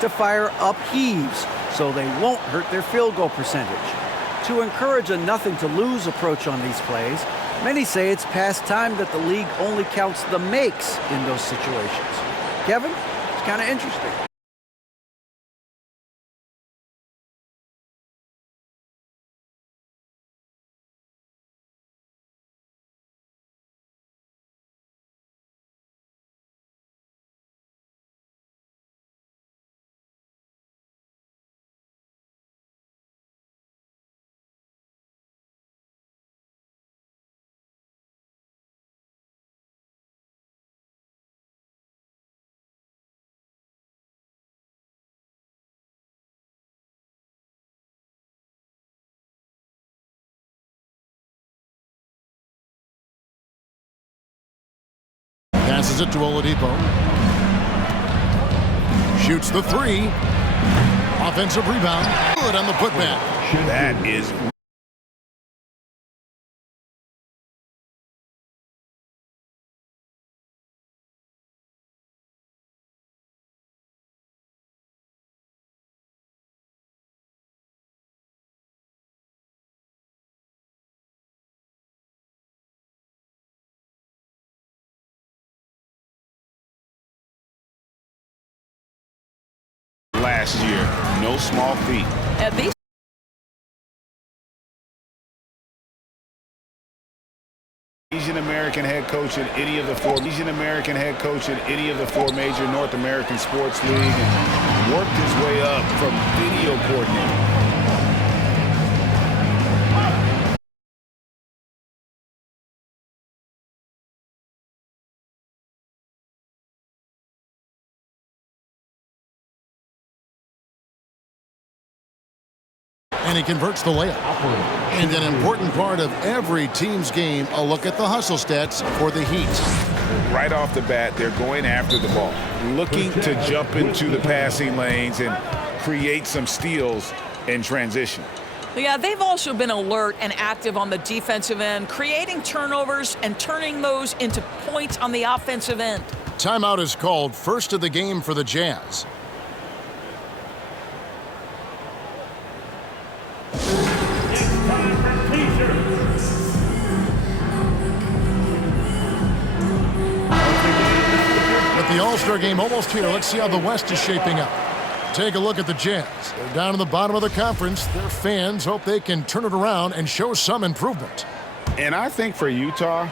to fire up heaves so they won't hurt their field goal percentage. To encourage a nothing-to-lose approach on these plays, many say it's past time that the league only counts the makes in those situations. Kevin, it's kind of interesting. Passes it to Oladipo. Shoots the three. Offensive rebound. Good on the putback. That is... last year. No small feat. Asian American head coach in any of the four major North American sports league, and worked his way up from video coordinator. And he converts the layup. And an important part of every team's game, a look at the hustle stats for the Heat. Right off the bat, they're going after the ball, looking to jump into the passing lanes and create some steals in transition. Yeah, they've also been alert and active on the defensive end, creating turnovers and turning those into points on the offensive end. Timeout is called, first of the game for the Jazz. The All-Star game almost here. Let's see how the West is shaping up. Take a look at the Jazz. They're down in the bottom of the conference. Their fans hope they can turn it around and show some improvement. And I think for Utah,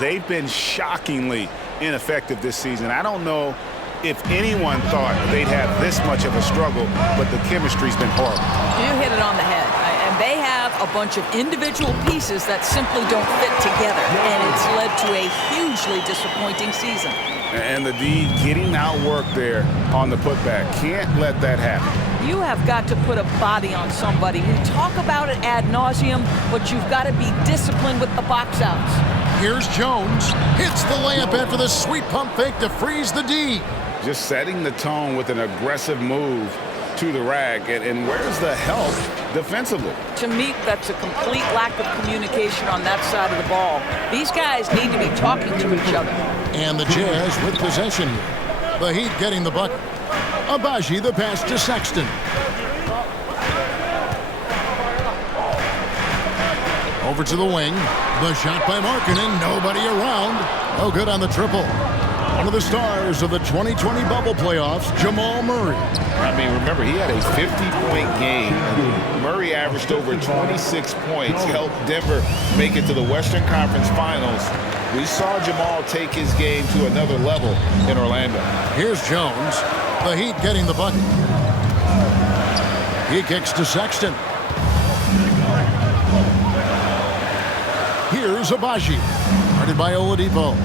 they've been shockingly ineffective this season. I don't know if anyone thought they'd have this much of a struggle, but the chemistry's been horrible. You hit it on the head. And they have a bunch of individual pieces that simply don't fit together. And it's led to a hugely disappointing season. And the D getting outworked there on the putback. Can't let that happen. You have got to put a body on somebody. We talk about it ad nauseum, but you've got to be disciplined with the box outs. Here's Jones. Hits the layup after the sweet pump fake to freeze the D. Just setting the tone with an aggressive move to the rack. And where's the help defensively? To me, that's a complete lack of communication on that side of the ball. These guys need to be talking to each other. And the Jazz with possession here. The Heat getting the bucket. Abaji the pass to Sexton. Over to the wing. The shot by Markkanen. Nobody around. No good on the triple. One of the stars of the 2020 bubble playoffs, Jamal Murray. I mean, remember, he had a 50-point game. Murray averaged over 26 points, helped Denver make it to the Western Conference Finals. We saw Jamal take his game to another level in Orlando. Here's Jones. The Heat getting the bucket. He kicks to Sexton. Here's Abaji. Guarded by Oladipo.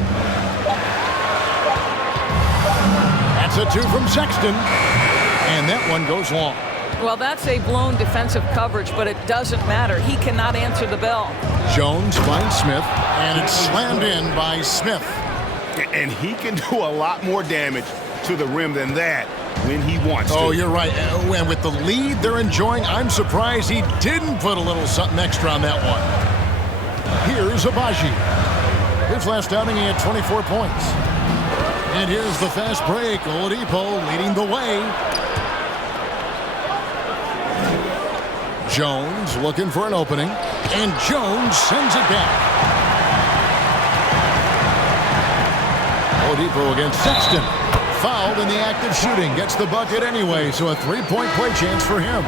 That's a two from Sexton. And that one goes long. Well, that's a blown defensive coverage, but it doesn't matter. He cannot answer the bell. Jones finds Smith, and it's slammed in by Smith. And he can do a lot more damage to the rim than that when he wants to. Oh, you're right. And with the lead they're enjoying, I'm surprised he didn't put a little something extra on that one. Here's Abaji. His last outing, he had 24 points. And here's the fast break. Oladipo leading the way. Jones looking for an opening, and Jones sends it back. Oladipo against Sexton. Fouled in the act of shooting. Gets the bucket anyway, so a three-point play chance for him.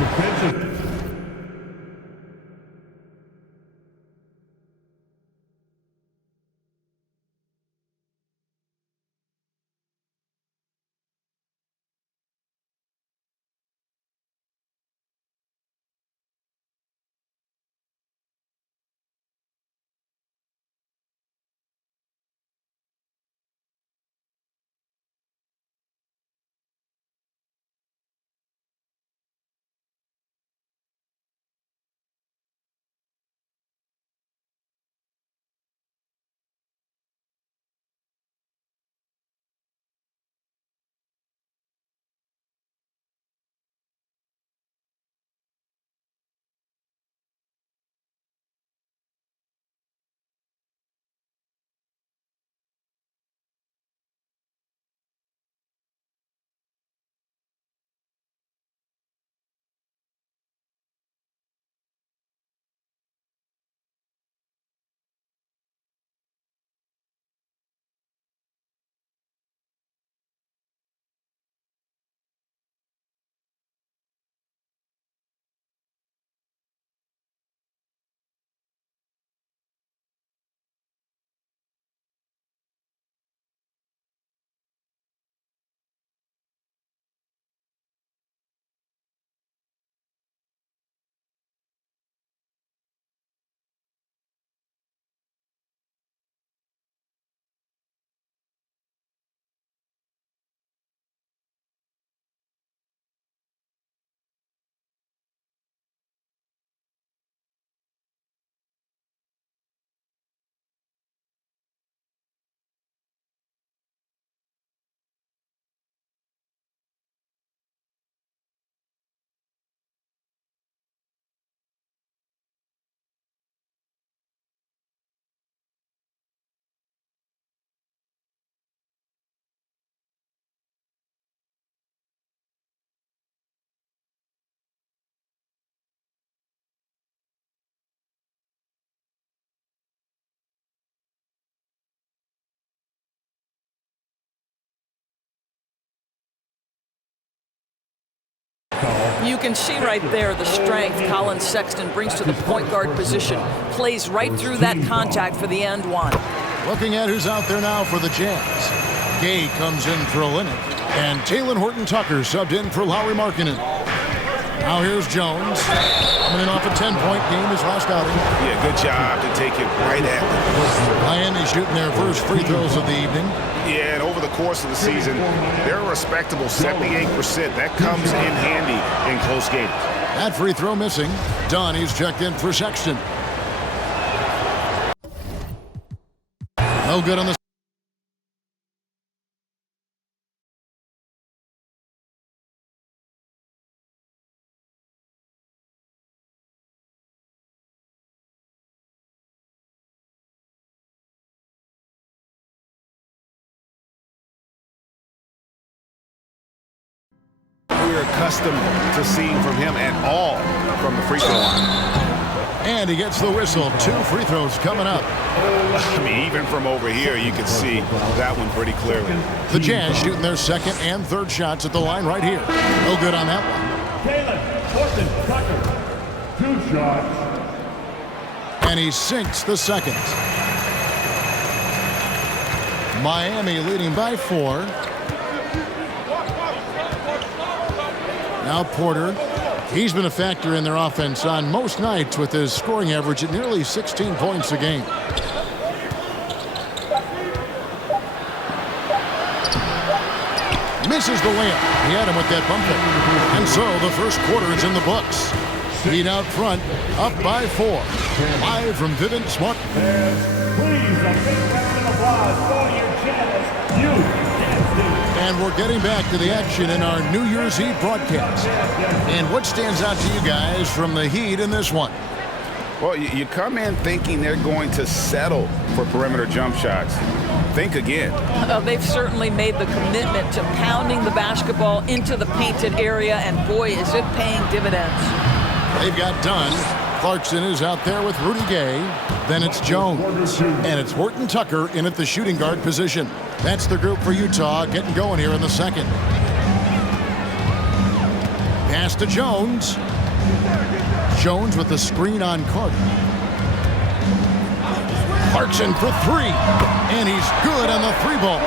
You can see right there the strength Colin Sexton brings to the point guard position. Plays right through that contact for the and one. Looking at who's out there now for the Jazz. Gay comes in for Olynyk, and Talen Horton-Tucker subbed in for Lauri Markkanen. Now here's Jones. Coming in off a 10-point game his last outing. Yeah, good job to take it right at them. Miami shooting their first free throws of the evening. Yeah, and over the course of the season, they're a respectable 78%. That comes in handy in close games. That free throw missing. Donnie's checked in for Sexton. No good on the we're accustomed to seeing from him at all from the free throw line. And he gets the whistle. 2 free throws coming up. I mean, even from over here, you can see that one pretty clearly. The Jazz shooting their second and third shots at the line right here. No good on that one. Talen Horton-Tucker, 2 shots. And he sinks the second. Miami leading by 4. Now Porter. He's been a factor in their offense on most nights with his scoring average at nearly 16 points a game. Misses the layup. He had him with that bump fake. And so the first quarter is in the books. Heat out front, up by 4. Live from Vivint Smart. Please, a big round of applause for your Jazz youth. And we're getting back to the action in our New Year's Eve broadcast. And what stands out to you guys from the Heat in this one? Well, you come in thinking they're going to settle for perimeter jump shots. Think again. They've certainly made the commitment to pounding the basketball into the painted area, and boy, is it paying dividends. They've got Dunn. Clarkson is out there with Rudy Gay. Then it's Jones. And it's Horton Tucker in at the shooting guard position. That's the group for Utah getting going here in the second. Pass to Jones. Jones with the screen on Carter. Clarkson for three. And he's good on the three ball.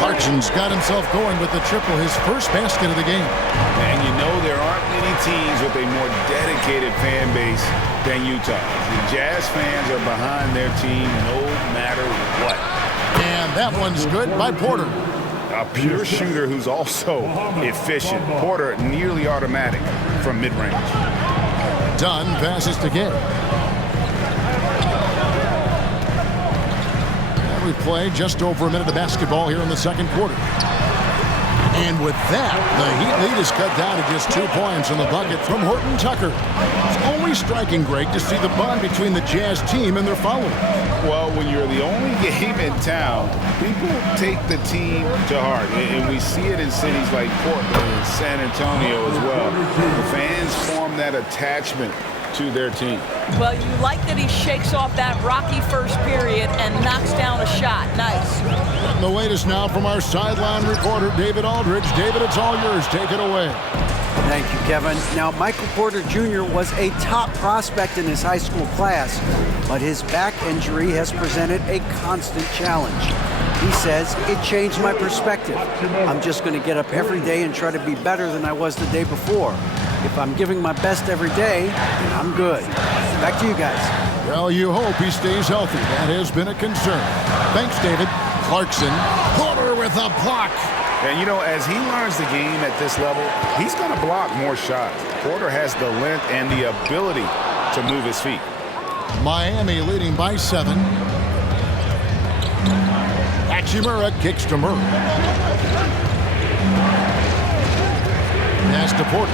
Clarkson's got himself going with the triple, his first basket of the game. And you know there aren't many teams with a more dedicated fan base than Utah. The Jazz fans are behind their team no matter what. And that one's good by Porter. A pure shooter who's also efficient. Porter nearly automatic from mid-range. Dunn passes to Gay. We play just over a minute of basketball here in the second quarter. And with that, the Heat lead is cut down to just 2 points in the bucket from Horton Tucker. It's always striking, Greg, to see the bond between the Jazz team and their followers. Well, when you're the only game in town, people take the team to heart. And we see it in cities like Portland and San Antonio as well. The fans form that attachment to their team. Well, you like that he shakes off that rocky first period and knocks down a shot. Nice. And the latest now from our sideline reporter, David Aldridge. David, it's all yours. Take it away. Thank you, Kevin. Now, Michael Porter Jr. was a top prospect in his high school class, but his back injury has presented a constant challenge. He says, it changed my perspective. I'm just going to get up every day and try to be better than I was the day before. If I'm giving my best every day, then I'm good. Back to you guys. Well, you hope he stays healthy. That has been a concern. Thanks, David. Clarkson. Porter with a block. And, you know, as he learns the game at this level, he's going to block more shots. Porter has the length and the ability to move his feet. Miami leading by 7. Hachimura kicks to Murray. Pass to Porter.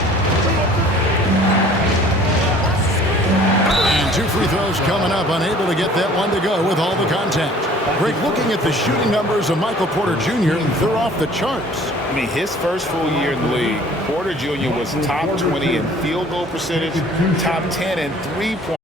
And 2 free throws coming up, unable to get that one to go with all the contact. Greg, looking at the shooting numbers of Michael Porter Jr., they're off the charts. I mean, his first full year in the league, Porter Jr. was top 20 in field goal percentage, top 10 in three-point.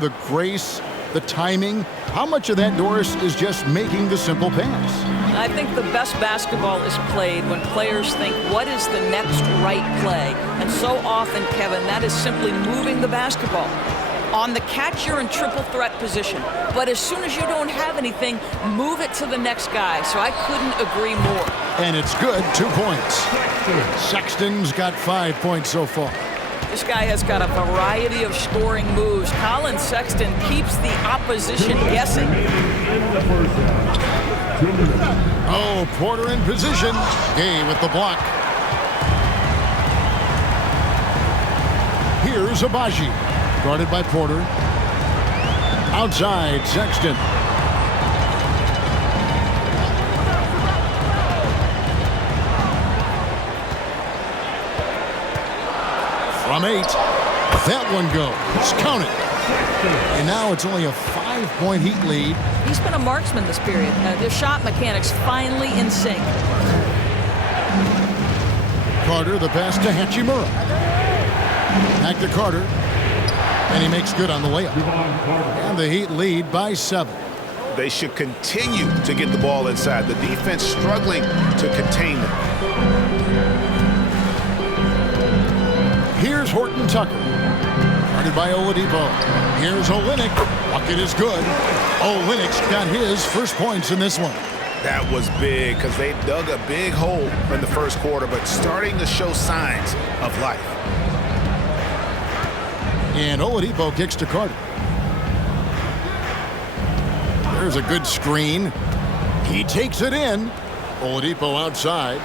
The grace, the timing, how much of that, Doris, is just making the simple pass? I think the best basketball is played when players think, what is the next right play? And so often, Kevin, that is simply moving the basketball. On the catch, you're in triple threat position. But as soon as you don't have anything, move it to the next guy. So I couldn't agree more. And it's good, 2 points. Sexton's got 5 points so far. This guy has got a variety of scoring moves. Colin Sexton keeps the opposition guessing. Oh, Porter in position. Gay with the block. Here's Abaji. Guarded by Porter. Outside, Sexton. From 8. That one goes. Count it. And now it's only a 5-point Heat lead. He's been a marksman this period. Their shot mechanics finally in sync. Carter, the pass to Hachimura. Back to Carter. And he makes good on the layup. And the Heat lead by 7. They should continue to get the ball inside. The defense struggling to contain them. Here's Horton Tucker. Guarded by Oladipo. Here's Olynyk. Bucket is good. Olynyk's got his first points in this one. That was big because they dug a big hole in the first quarter, but starting to show signs of life. And Oladipo kicks to Carter. There's a good screen. He takes it in. Oladipo outside.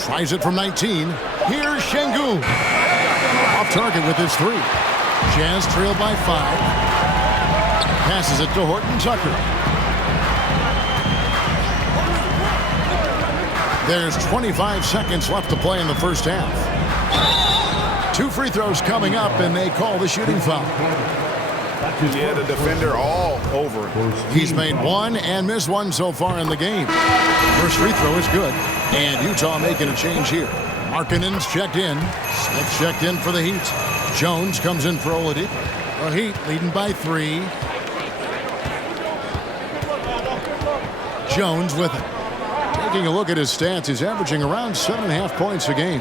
Tries it from 19. Here's Şengün. Off target with his 3. Jazz trail by 5. Passes it to Horton Tucker. There's 25 seconds left to play in the first half. 2 free throws coming up, and they call the shooting foul. Yeah, the defender all over it. He's made 1 and missed 1 so far in the game. First free throw is good, and Utah making a change here. Markkanen's checked in. Smith checked in for the Heat. Jones comes in for Oladipo. The Heat leading by 3. Jones with it. Taking a look at his stats, he's averaging around 7.5 points a game.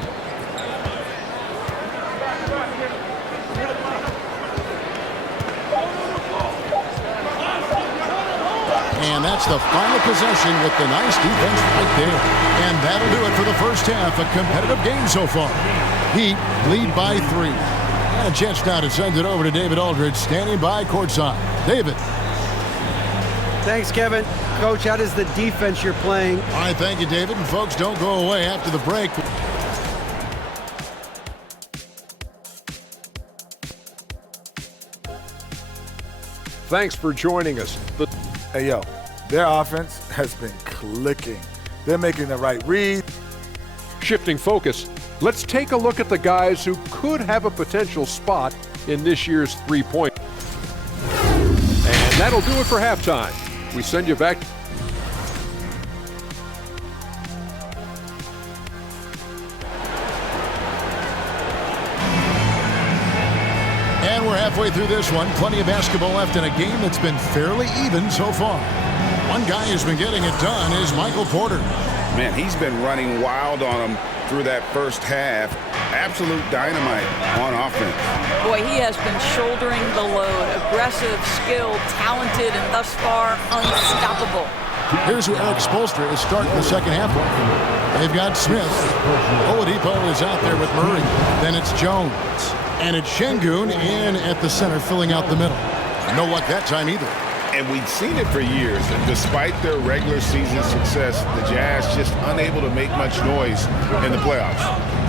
And that's the final possession with the nice defense right there. And that'll do it for the first half. A competitive game so far. Heat lead by 3. And a chance now to send it over to David Aldridge, standing by courtside. David. Thanks, Kevin. Coach, how does the defense you're playing? All right, thank you, David. And folks, don't go away after the break. Thanks for joining us. Hey, yo, their offense has been clicking. They're making the right read. Shifting focus, let's take a look at the guys who could have a potential spot in this year's three-point. And that'll do it for halftime. We send you back. And we're halfway through this one. Plenty of basketball left in a game that's been fairly even so far. One guy who's been getting it done is Michael Porter. Man, he's been running wild on him through that first half. Absolute dynamite on offense. Boy, he has been shouldering the load. Aggressive, skilled, talented, and thus far unstoppable. Here's who Eric Spoelstra is starting the second half with. They've got Smith. Oladipo is out there with Murray. Then it's Jones. And it's Şengün in at the center, filling out the middle. No luck that time either. And we'd seen it for years. And despite their regular season success, the Jazz just unable to make much noise in the playoffs.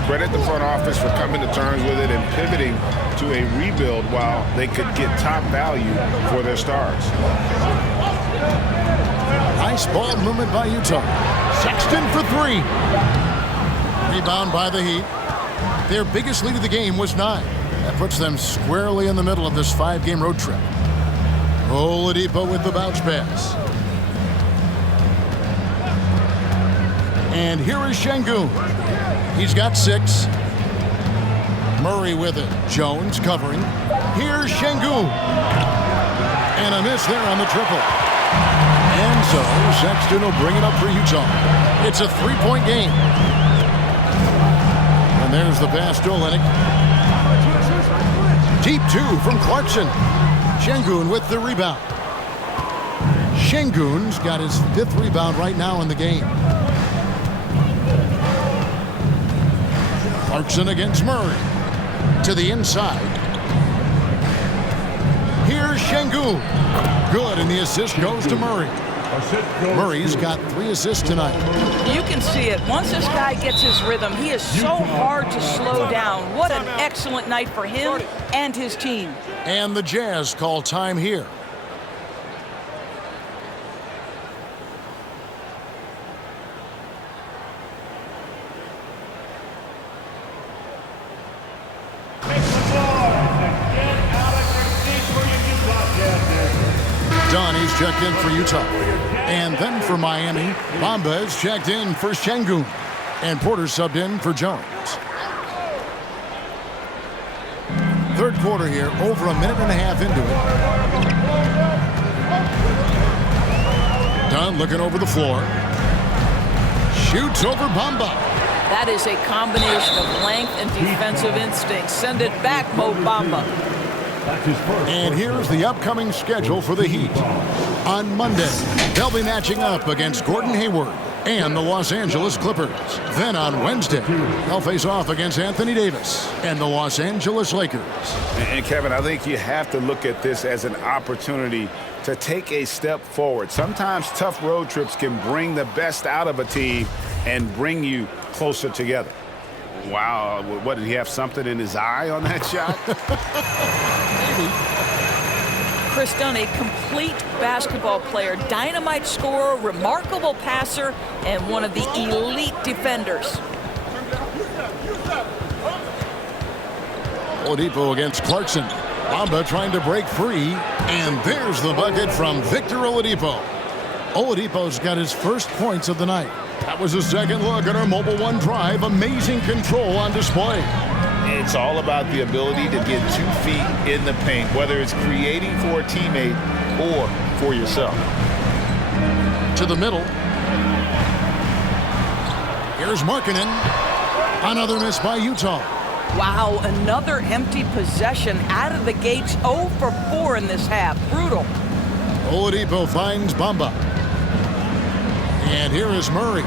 Credit the front office for coming to terms with it and pivoting to a rebuild while they could get top value for their stars. Nice ball movement by Utah. Sexton for 3. Rebound by the Heat. Their biggest lead of the game was 9. That puts them squarely in the middle of this 5-game road trip. Oladipo with the bounce pass. And here is Şengün. He's got 6. Murray with it. Jones covering. Here's Şengün. And a miss there on the triple. And so Sexton will bring it up for Utah. It's a 3-point game. And there's the pass to Olynyk. Deep 2 from Clarkson. Şengün with the rebound. Şengün's got his 5th rebound right now in the game. Clarkson against Murray. To the inside. Here's Şengün. Good, and the assist goes to Murray. Murray's got 3 assists tonight. You can see it. Once this guy gets his rhythm, he is so hard to slow down. What an excellent night for him and his team. And the Jazz call time here. Donnie's checked in for Utah. And then for Miami, Bamba is checked in for Şengün. And Porter subbed in for Jones. Third quarter here, over a minute and a half into it. Dunn looking over the floor. Shoots over Bamba. That is a combination of length and defensive instinct. Send it back, Mo Bamba. And here's the upcoming schedule for the Heat. On Monday, they'll be matching up against Gordon Hayward and the Los Angeles Clippers. Then on Wednesday, they'll face off against Anthony Davis and the Los Angeles Lakers. And Kevin, I think you have to look at this as an opportunity to take a step forward. Sometimes tough road trips can bring the best out of a team and bring you closer together. Wow, what, did he have something in his eye on that shot? Chris Dunn, a complete basketball player, dynamite scorer, remarkable passer, and one of the elite defenders. Oladipo against Clarkson. Bamba trying to break free, and there's the bucket from Victor Oladipo. Oladipo's got his first points of the night. That was a second look at our Mobile One drive. Amazing control on display. It's all about the ability to get 2 feet in the paint, whether it's creating for a teammate or for yourself. To the middle. Here's Markkanen. Another miss by Utah. Wow, another empty possession out of the gates. 0 for 4 in this half. Brutal. Oladipo finds Bamba. And here is Murray.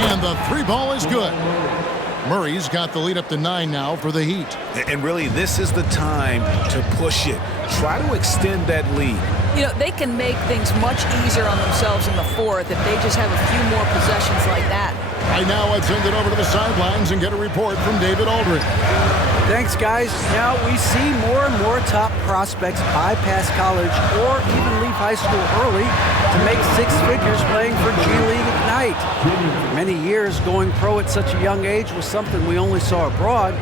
And the 3 ball is good. Murray's got the lead up to 9 now for the Heat. And really, this is the time to push it. Try to extend that lead. You know, they can make things much easier on themselves in the fourth if they just have a few more possessions like that. Right now, I'd send it over to the sidelines and get a report from David Aldridge. Thanks, guys. Now we see more and more top prospects bypass college or even leave high school early to make 6 figures playing for G League Ignite. For many years, going pro at such a young age was something we only saw abroad.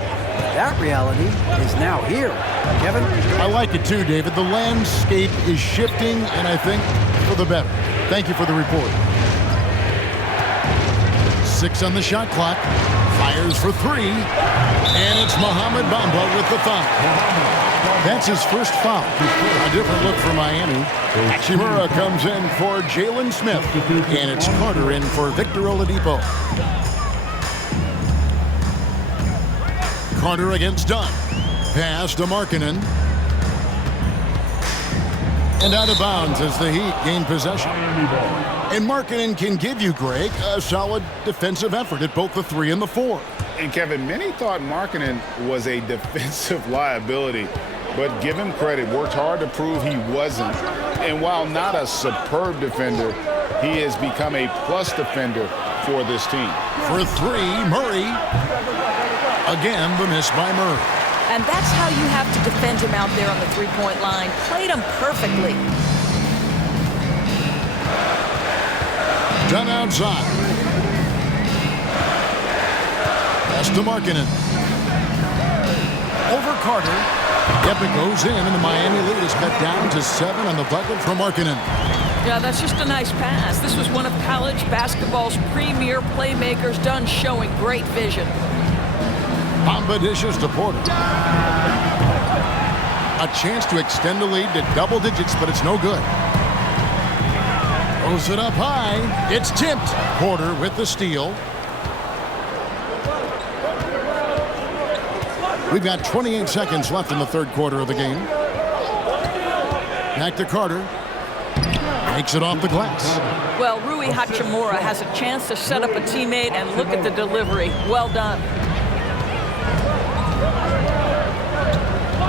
That reality is now here. Kevin? I like it too, David. The landscape is shifting, and I think for the better. Thank you for the report. 6 on the shot clock. Fires for 3. And it's Mohamed Bamba with the foul. That's his first foul. A different look for Miami. Hachimura comes in for Jalen Smith. And it's Carter in for Victor Oladipo. Carter against Dunn. Pass to Markkanen. And out of bounds as the Heat gain possession. And Markkanen can give you, Greg, a solid defensive effort at both the 3 and the 4. And Kevin, many thought Markkanen was a defensive liability, but give him credit, worked hard to prove he wasn't. And while not a superb defender, he has become a plus defender for this team. For 3, Murray. Again, the miss by Murray. And that's how you have to defend him out there on the three-point line. Played him perfectly. Done outside. Pass to Markkanen. Over Carter. Yep, it goes in, and the Miami lead is cut down to 7 on the bucket for Markkanen. Yeah, that's just a nice pass. This was one of college basketball's premier playmakers, done showing great vision. Bamba dishes to Porter. A chance to extend the lead to double digits, but it's no good. Throws it up high. It's tipped. Porter with the steal. We've got 28 seconds left in the third quarter of the game. Back to Carter. Makes it off the glass. Well, Rui Hachimura has a chance to set up a teammate, and look at the delivery. Well done.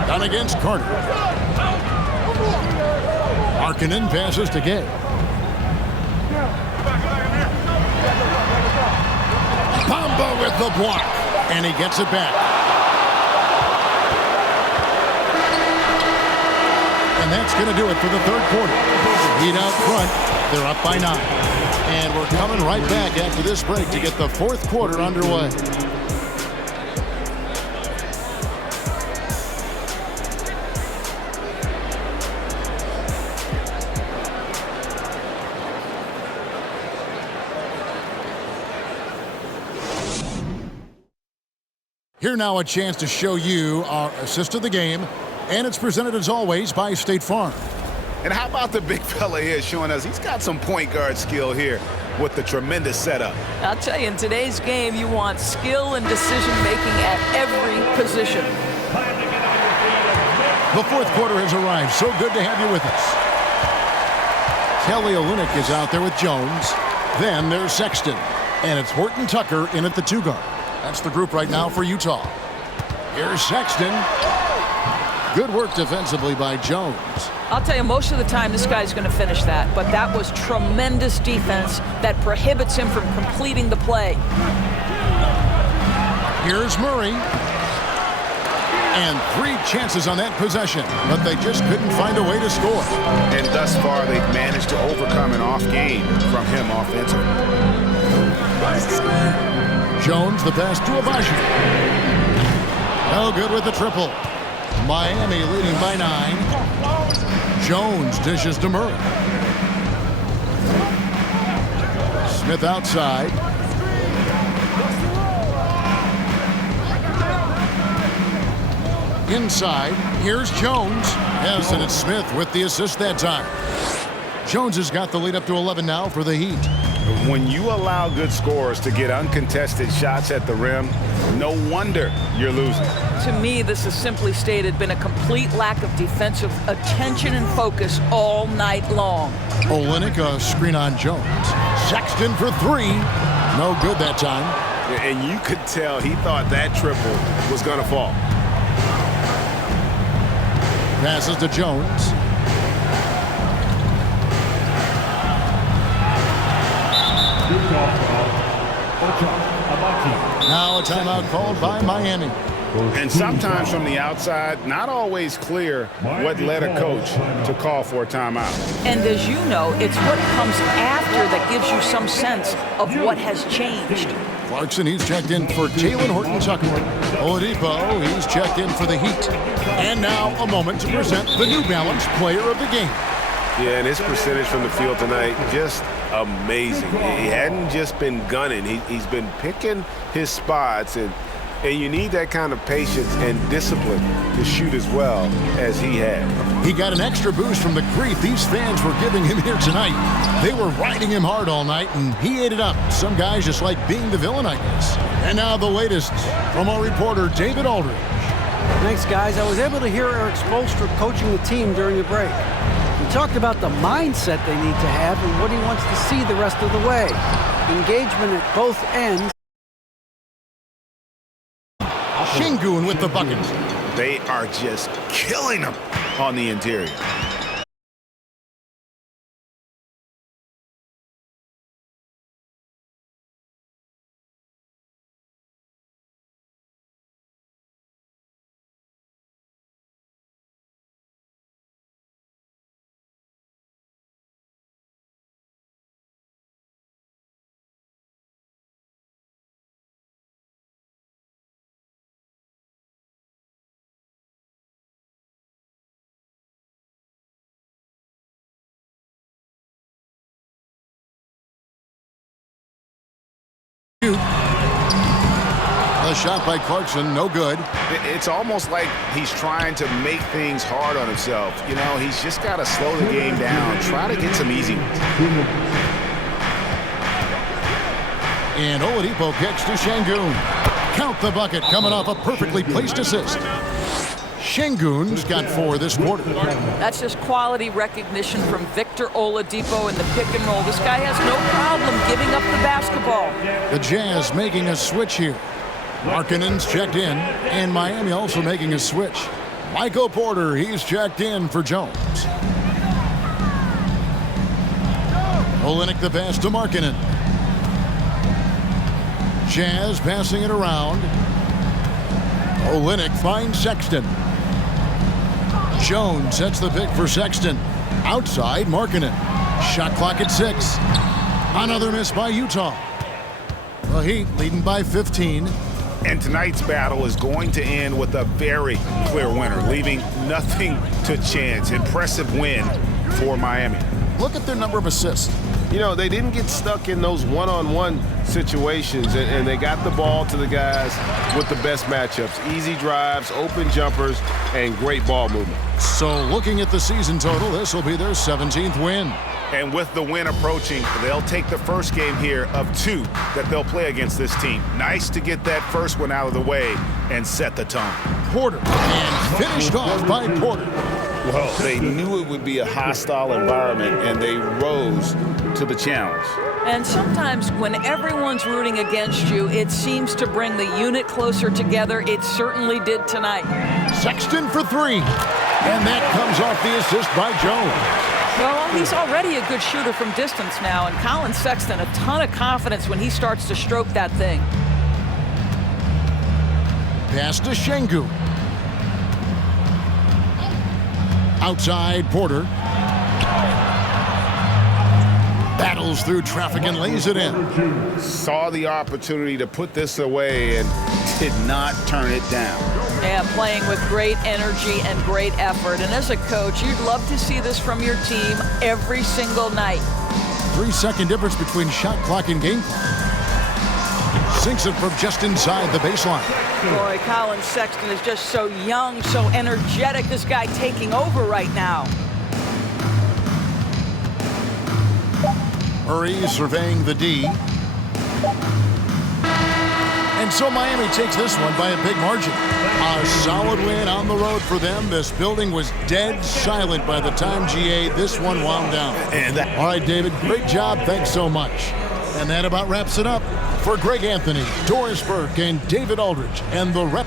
Done against Carter. Markkanen passes to Gay. Bamba with the block. And he gets it back. And that's going to do it for the third quarter. Heat out front. They're up by 9. And we're coming right back after this break to get the fourth quarter underway. Here now a chance to show you our assist of the game, and it's presented as always by State Farm. And how about the big fella here showing us he's got some point guard skill here with the tremendous setup. I'll tell you, in today's game, you want skill and decision-making at every position. The fourth quarter has arrived. So good to have you with us. Kelly Olynyk is out there with Jones. Then there's Sexton. And it's Horton Tucker in at the 2 guard. That's the group right now for Utah. Here's Sexton. Good work defensively by Jones. I'll tell you, most of the time this guy's going to finish that, but that was tremendous defense that prohibits him from completing the play. Here's Murray. And 3 chances on that possession, but they just couldn't find a way to score. And thus far, they've managed to overcome an off game from him offensively. Jones, the pass to Abaji. No good with the triple. Miami leading by 9. Jones dishes to Murray. Smith outside. Inside, here's Jones. Yes, and it's Smith with the assist that time. Jones has got the lead up to 11 now for the Heat. When you allow good scorers to get uncontested shots at the rim, no wonder you're losing. To me, this has simply stated been a complete lack of defensive attention and focus all night long. Olynyk, a screen on Jones. Sexton for 3. No good that time. And you could tell he thought that triple was going to fall. Passes to Jones. Now a timeout called by Miami. And sometimes from the outside, not always clear what led a coach to call for a timeout. And as you know, it's what comes after that gives you some sense of what has changed. Clarkson, he's checked in for Taylor Horton Tucker. Oladipo, he's checked in for the Heat. And now a moment to present the New Balance Player of the Game. Yeah, and his percentage from the field tonight, just amazing. He hadn't just been gunning. He's been picking his spots, and you need that kind of patience and discipline to shoot as well as he had. He got an extra boost from the grief these fans were giving him here tonight. They were riding him hard all night, and he ate it up. Some guys just like being the villain, I guess. And now the latest from our reporter, David Aldridge. Thanks, guys. I was able to hear Eric Spoelstra coaching the team during the break. He talked about the mindset they need to have and what he wants to see the rest of the way. Engagement at both ends. Şengün with the bucket. They are just killing them on the interior. A shot by Clarkson, no good. It's almost like he's trying to make things hard on himself. You know, he's just got to slow the game down, try to get some easy ones. And Oladipo kicks to Şengün. Count the bucket, coming off a perfectly placed assist. Şengün's got 4 this quarter. That's just quality recognition from Victor Oladipo in the pick and roll. This guy has no problem giving up the basketball. The Jazz making a switch here. Markkanen's checked in, and Miami also making a switch. Michael Porter, he's checked in for Jones. Olynyk the pass to Markkanen. Jazz passing it around. Olynyk finds Sexton. Jones sets the pick for Sexton. Outside, Markkanen. Shot clock at 6. Another miss by Utah. The Heat leading by 15. And tonight's battle is going to end with a very clear winner, leaving nothing to chance. Impressive win for Miami. Look at their number of assists. You know, they didn't get stuck in those one-on-one situations, and they got the ball to the guys with the best matchups. Easy drives, open jumpers, and great ball movement. So looking at the season total, this will be their 17th win. And with the win approaching, they'll take the first game here of 2 that they'll play against this team. Nice to get that first one out of the way and set the tone. Porter, and finished off by Porter. Well, they knew it would be a hostile environment, and they rose to the challenge. And sometimes when everyone's rooting against you, it seems to bring the unit closer together. It certainly did tonight. Sexton for 3. And that comes off the assist by Jones. Well, he's already a good shooter from distance now, and Colin Sexton, a ton of confidence when he starts to stroke that thing. Pass to Şengün. Outside, Porter. Battles through traffic and lays it in. Saw the opportunity to put this away and did not turn it down. Yeah, playing with great energy and great effort. And as a coach, you'd love to see this from your team every single night. 3-second difference between shot clock and game clock. Sinks it from just inside the baseline. Boy, Colin Sexton is just so young, so energetic. This guy taking over right now. Murray surveying the D. And so Miami takes this one by a big margin. A solid win on the road for them. This building was dead silent by the time, GA, this one wound down. All right, David, great job. Thanks so much. And that about wraps it up. For Greg Anthony, Doris Burke, and David Aldridge, and the rep.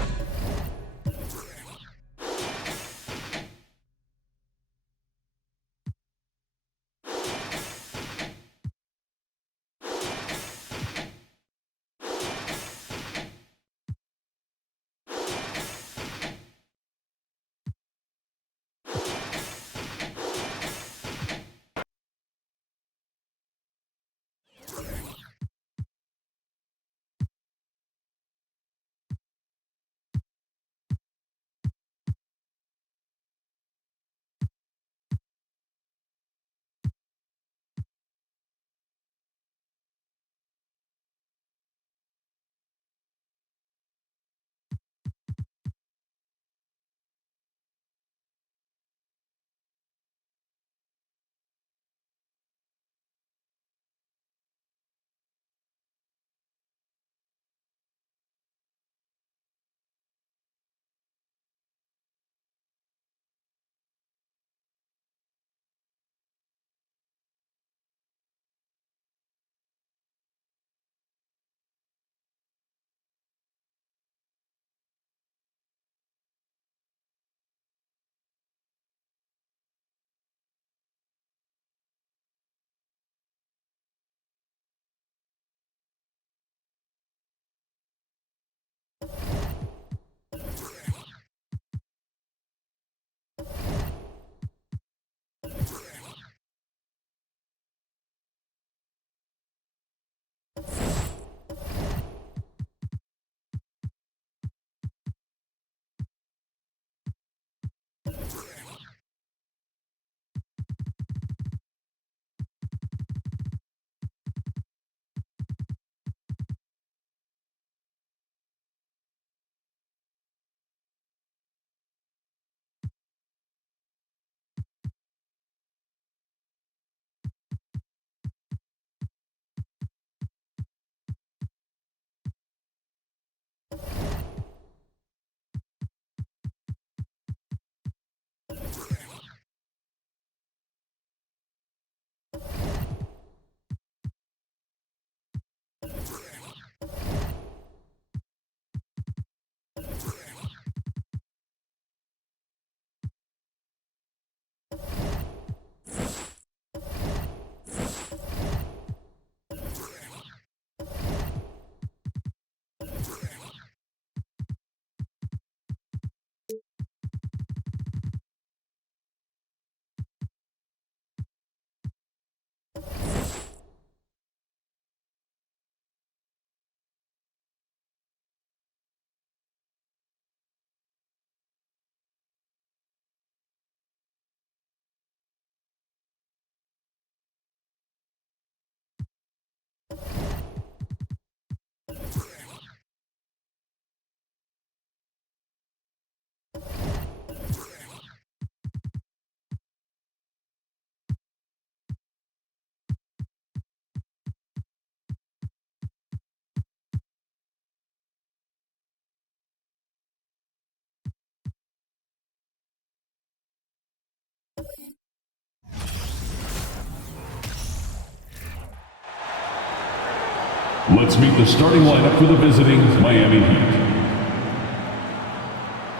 Let's meet the starting lineup for the visiting Miami Heat.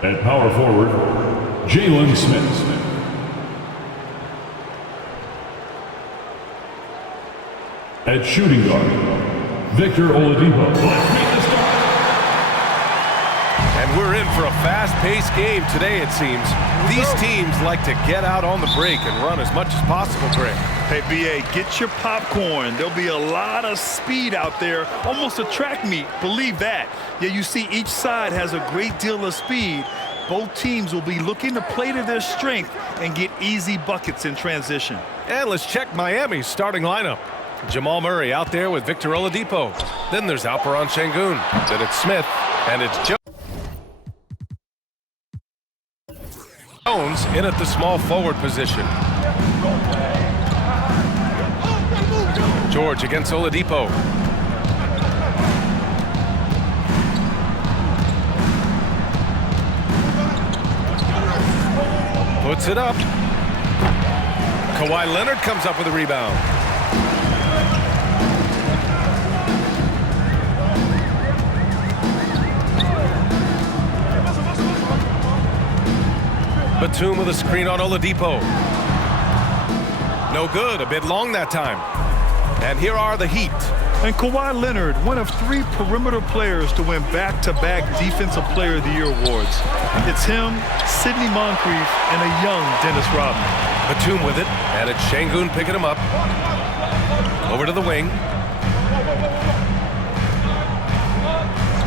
At power forward, Jalen Smith. At shooting guard, Victor Oladipo. Let's meet the starters. And And we're in for a fast-paced game today, it seems. These teams like to get out on the break and run as much as possible, Greg. Hey, B.A., get your popcorn. There'll be a lot of speed out there, almost a track meet. Believe that. Yeah, you see each side has a great deal of speed. Both teams will be looking to play to their strength and get easy buckets in transition. And let's check Miami's starting lineup. Jamal Murray out there with Victor Oladipo. Then there's Alperen Şengün. Then it's Smith. And it's Jones in at the small forward position. George against Oladipo. Puts it up. Kawhi Leonard comes up with a rebound. Batum with a screen on Oladipo. No good, a bit long that time. And here are the Heat. And Kawhi Leonard, one of 3 perimeter players to win back-to-back Defensive Player of the Year awards. It's him, Sidney Moncrief, and a young Dennis Rodman. Batum with it, and it's Şengün picking him up. Over to the wing.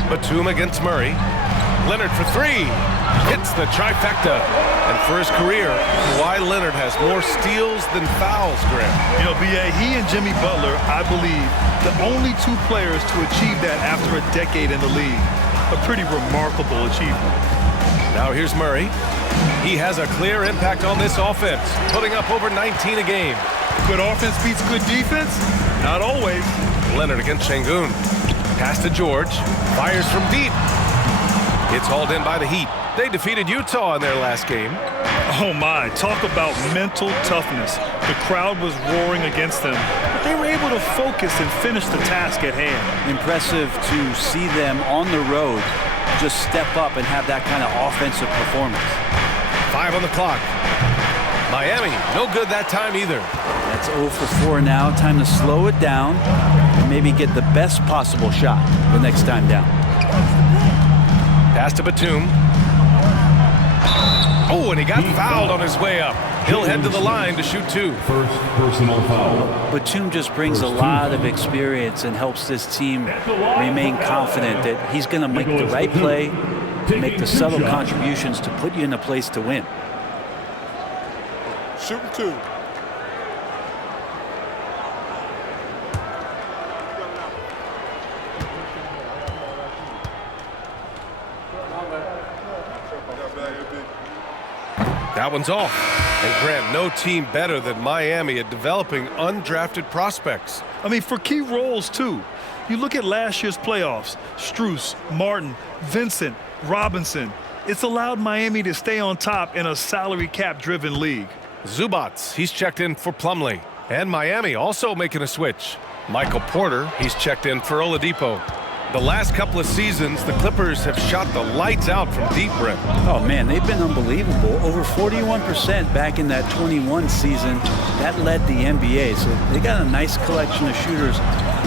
Batum against Murray. Leonard for 3. Hits the trifecta. And for his career, Kawhi Leonard has more steals than fouls, Graham. You know, B.A., he and Jimmy Butler, I believe, the only 2 players to achieve that after a decade in the league. A pretty remarkable achievement. Now here's Murray. He has a clear impact on this offense, putting up over 19 a game. Good offense beats good defense? Not always. Leonard against Şengün. Pass to George. Fires from deep. It's hauled in by the Heat. They defeated Utah in their last game. Oh my, talk about mental toughness. The crowd was roaring against them, but they were able to focus and finish the task at hand. Impressive to see them on the road just step up and have that kind of offensive performance. 5 on the clock. Miami, no good that time either. That's 0 for 4 now. Time to slow it down and maybe get the best possible shot the next time down. Pass to Batum. Oh, and he got fouled on his way up. He'll head to the line to shoot 2. First personal foul. Batum just brings a lot of experience and helps this team remain confident that he's going to make the right play, make the subtle contributions to put you in a place to win. Shooting 2. That one's off. And Graham, no team better than Miami at developing undrafted prospects. I mean, for key roles, too. You look at last year's playoffs, Strus, Martin, Vincent, Robinson. It's allowed Miami to stay on top in a salary cap-driven league. Zubats, he's checked in for Plumlee. And Miami also making a switch. Michael Porter, he's checked in for Oladipo. The last couple of seasons, the Clippers have shot the lights out from deep, Brett. Oh, man, they've been unbelievable. Over 41% back in that 21 season. That led the NBA. So they got a nice collection of shooters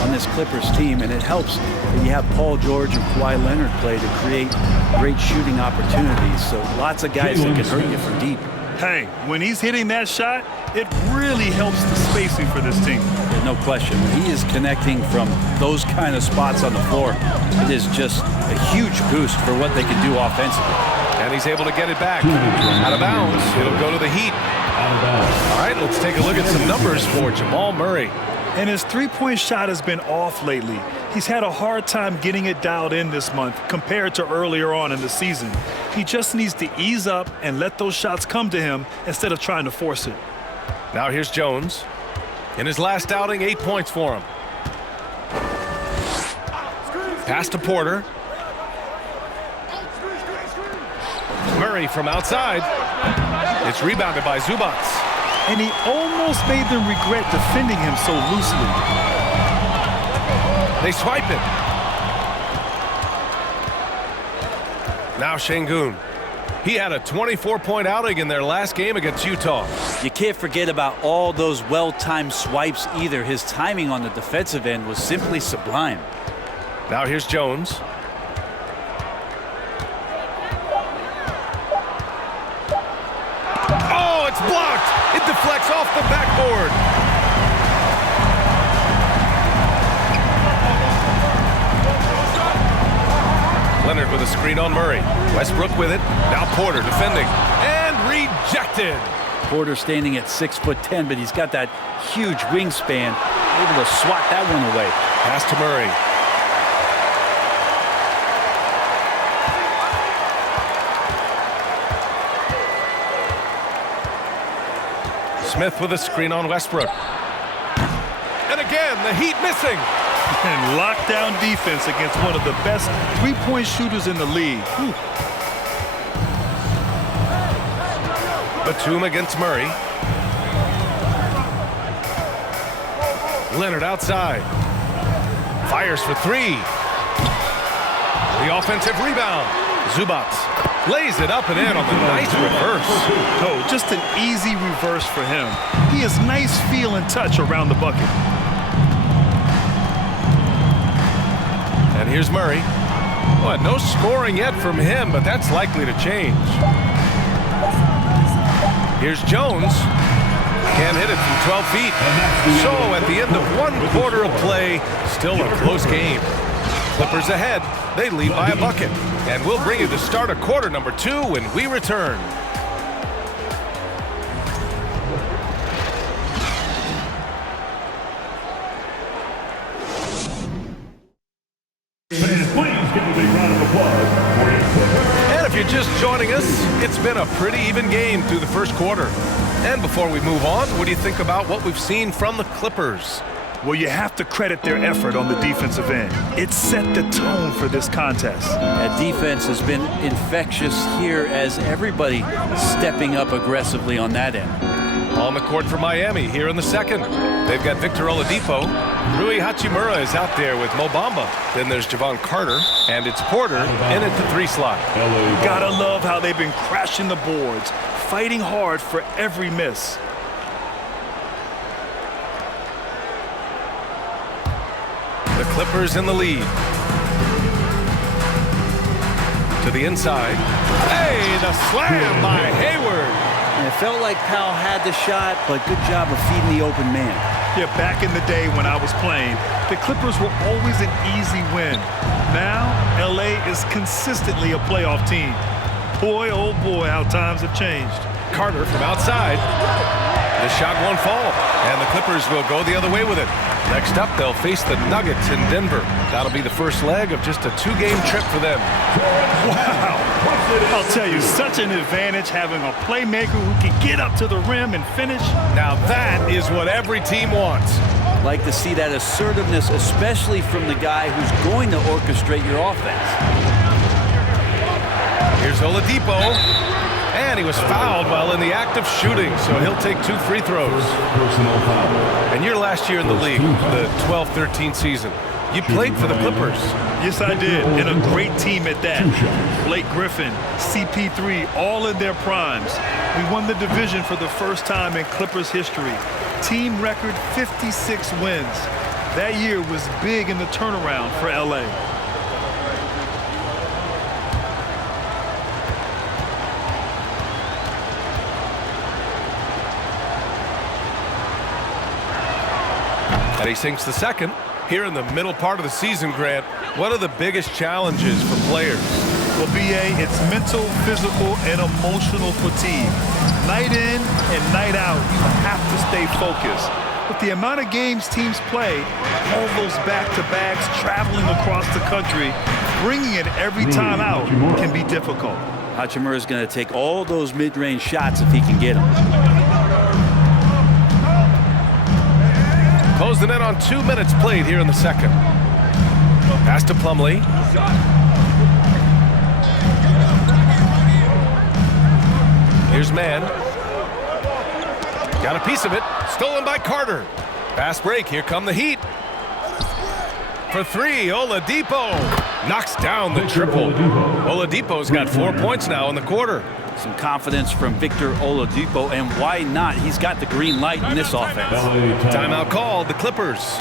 on this Clippers team, and it helps that you have Paul George and Kawhi Leonard play to create great shooting opportunities. So lots of guys that can hurt you from deep. Hey, when he's hitting that shot, it really helps the spacing for this team. No question. When he is connecting from those kind of spots on the floor, it is just a huge boost for what they can do offensively. And he's able to get it back. Out of bounds. It'll go to the Heat. All right, let's take a look at some numbers for Jamal Murray. And his three-point shot has been off lately. He's had a hard time getting it dialed in this month compared to earlier on in the season. He just needs to ease up and let those shots come to him instead of trying to force it. Now here's Jones. In his last outing, 8 points for him. Pass to Porter. Murray from outside. It's rebounded by Zubats. And he almost made them regret defending him so loosely. They swipe it. Now Şengün. He had a 24-point outing in their last game against Utah. You can't forget about all those well-timed swipes either. His timing on the defensive end was simply sublime. Now here's Jones. board. Leonard with a screen on Murray. Westbrook with it. Now Porter defending. And rejected. Porter standing at 6'10", but he's got that huge wingspan, able to swat that one away. Pass to Murray. Smith with a screen on Westbrook. And again, the Heat missing. And lockdown defense against one of the best three-point shooters in the league. Whew. Batum against Murray. Leonard outside. Fires for three. The offensive rebound. Zubac lays it up and in on the nice reverse. Oh, just an easy reverse for him. He has nice feel and touch around the bucket. And here's Murray. Well, no scoring yet from him, but that's likely to change. Here's Jones. Can't hit it from 12 feet. So at the end of one quarter of play, still a close game. Clippers ahead. They lead by a bucket. And we'll bring you to start of quarter number 2 when we return. And if you're just joining us, it's been a pretty even game through the first quarter. And before we move on, what do you think about what we've seen from the Clippers? Well, you have to credit their effort on the defensive end. It set the tone for this contest. That defense has been infectious here as everybody stepping up aggressively on that end. On the court for Miami here in the second. They've got Victor Oladipo. Rui Hachimura is out there with Mo Bamba. Then there's Javon Carter, and it's Porter in at the 3 slot. Gotta love how they've been crashing the boards, fighting hard for every miss. The Clippers in the lead. To the inside. Hey, the slam by Hayward. And it felt like Powell had the shot, but good job of feeding the open man. Yeah, back in the day when I was playing, the Clippers were always an easy win. Now, LA is consistently a playoff team. Boy, oh boy, how times have changed. Carter from outside. The shot won't fall, and the Clippers will go the other way with it. Next up, they'll face the Nuggets in Denver. That'll be the first leg of just a 2-game trip for them. Wow. I'll tell you, such an advantage having a playmaker who can get up to the rim and finish. Now that is what every team wants. Like to see that assertiveness, especially from the guy who's going to orchestrate your offense. Here's Oladipo. And he was fouled while in the act of shooting, so he'll take 2 free throws. And your last year in the league, the 12-13 season, you played for the Clippers. Yes, I did, and a great team at that. Blake Griffin, CP3, all in their primes. We won the division for the first time in Clippers history. Team record 56 wins. That year was big in the turnaround for LA. And he sinks the second. Here in the middle part of the season, Grant, what are the biggest challenges for players? Well, B.A., it's mental, physical, and emotional fatigue. Night in and night out, you have to stay focused. With the amount of games teams play, all those back-to-backs, traveling across the country, bringing it every time out can be difficult. Hachimura is going to take all those mid-range shots if he can get them. Close the net on 2 minutes played here in the second. Pass to Plumlee. Here's Mann. Got a piece of it. Stolen by Carter. Fast break. Here come the Heat. For 3, Oladipo knocks down the triple. Oladipo's got 4 points now in the quarter. Some confidence from Victor Oladipo, and why not? He's got the green light in this offense. Timeout called, the Clippers.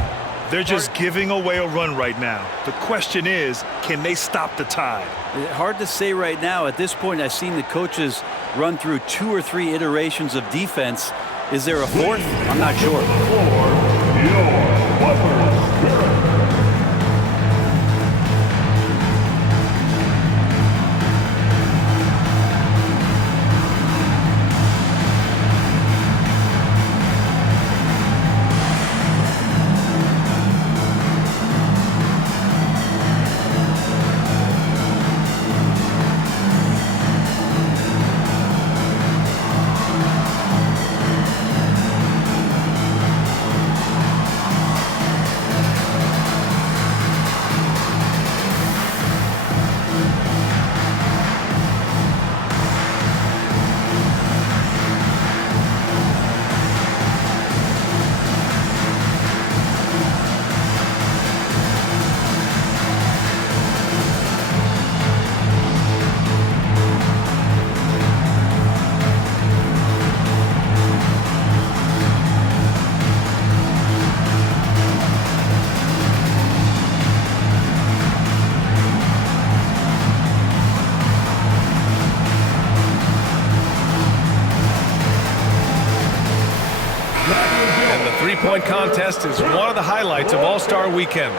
They're just giving away a run right now. The question is, can they stop the tide? Hard to say right now. At this point, I've seen the coaches run through 2 or 3 iterations of defense. Is there a fourth? I'm not sure. Three-point contest is one of the highlights of All-Star Weekend.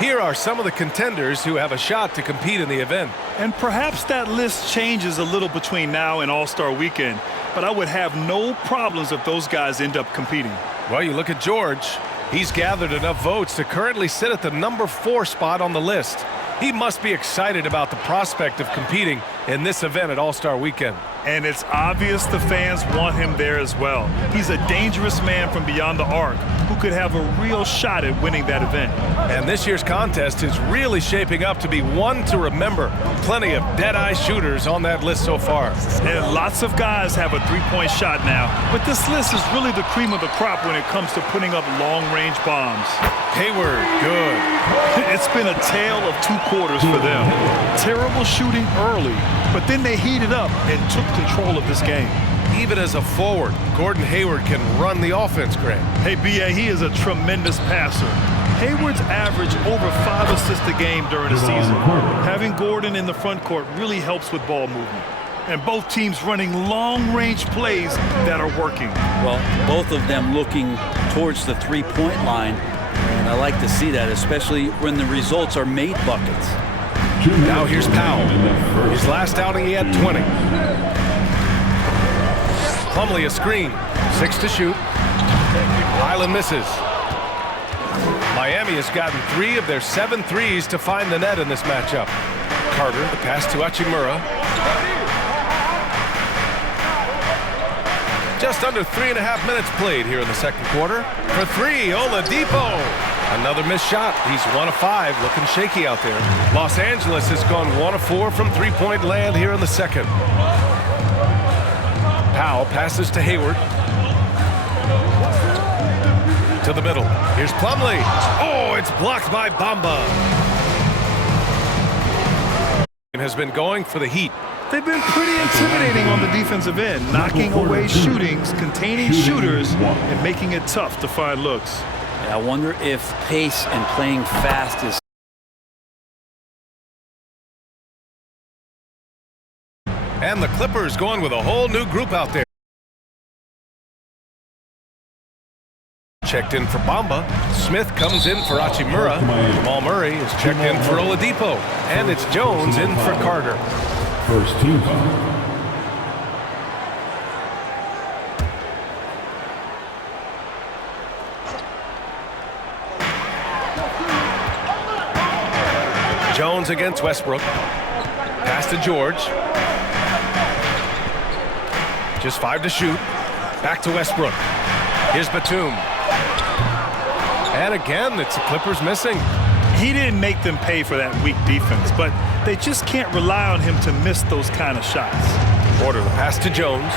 Here are some of the contenders who have a shot to compete in the event. And perhaps that list changes a little between now and All-Star Weekend, but I would have no problems if those guys end up competing. Well, you look at George. He's gathered enough votes to currently sit at the number 4 spot on the list. He must be excited about the prospect of competing in this event at All-Star Weekend. And it's obvious the fans want him there as well. He's a dangerous man from beyond the arc who could have a real shot at winning that event. And this year's contest is really shaping up to be one to remember. Plenty of dead-eye shooters on that list so far. And lots of guys have a three-point shot now, but this list is really the cream of the crop when it comes to putting up long-range bombs. Hayward, good. It's been a tale of 2 quarters for them. Terrible shooting early, but then they heated up and took control of this game. Even as a forward, Gordon Hayward can run the offense great. Hey, B.A., he is a tremendous passer. Hayward's averaged over 5 assists a game during the season. Having Gordon in the front court really helps with ball movement. And both teams running long-range plays that are working. Well, both of them looking towards the three-point line. And I like to see that, especially when the results are made buckets. Now here's Powell. His last outing, he had 20. Plumlee a screen. 6 to shoot. Highland misses. Miami has gotten 3 of their 7 threes to find the net in this matchup. Carter, the pass to Hachimura. Just under 3.5 minutes played here in the second quarter. For 3, Oladipo. Another missed shot. He's 1 of 5, looking shaky out there. Los Angeles has gone 1 of 4 from three-point land here in the second. Powell passes to Hayward. To the middle. Here's Plumlee. Oh, it's blocked by Bamba. And has been going for the Heat. They've been pretty intimidating on the defensive end, knocking away shootings, containing shooters, and making it tough to find looks. I wonder if pace and playing fast is... And the Clippers going with a whole new group out there. Checked in for Bamba. Smith comes in for Hachimura. Jamal Murray is checked in for Oladipo. And it's Jones in for Carter. First team foul. Jones against Westbrook. Pass to George. Just 5 to shoot. Back to Westbrook. Here's Batum. And again, it's the Clippers missing. He didn't make them pay for that weak defense, but they just can't rely on him to miss those kind of shots. Porter, the pass to Jones.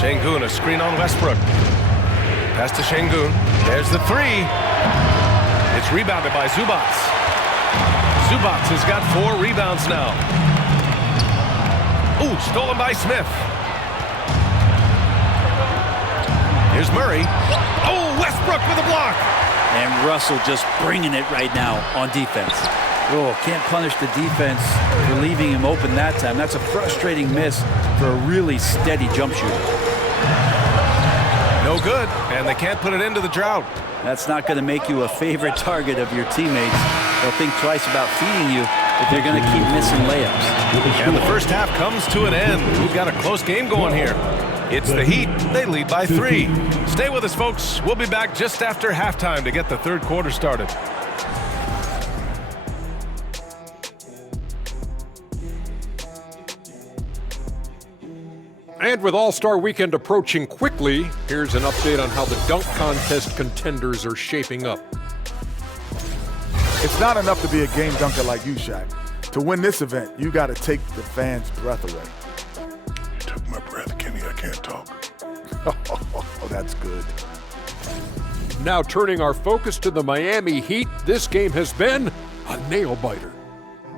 Şengün, a screen on Westbrook. Pass to Şengün. There's the 3. It's rebounded by Zubac. Zubac has got 4 rebounds now. Ooh, stolen by Smith. Here's Murray. Oh, Westbrook with a block. And Russell just bringing it right now on defense. Oh, can't punish the defense for leaving him open that time. That's a frustrating miss for a really steady jump shooter. No good, and they can't put it into the drought. That's not going to make you a favorite target of your teammates. They'll think twice about feeding you if they're going to keep missing layups. And the first half comes to an end. We've got a close game going here. It's the Heat. They lead by 3. Stay with us, folks. We'll be back just after halftime to get the third quarter started. And with All-Star Weekend approaching quickly, here's an update on how the dunk contest contenders are shaping up. It's not enough to be a game dunker like you, Shaq. To win this event, you got to take the fans' breath away. You took my breath, Kenny. I can't talk. Oh, that's good. Now turning our focus to the Miami Heat, this game has been a nail-biter.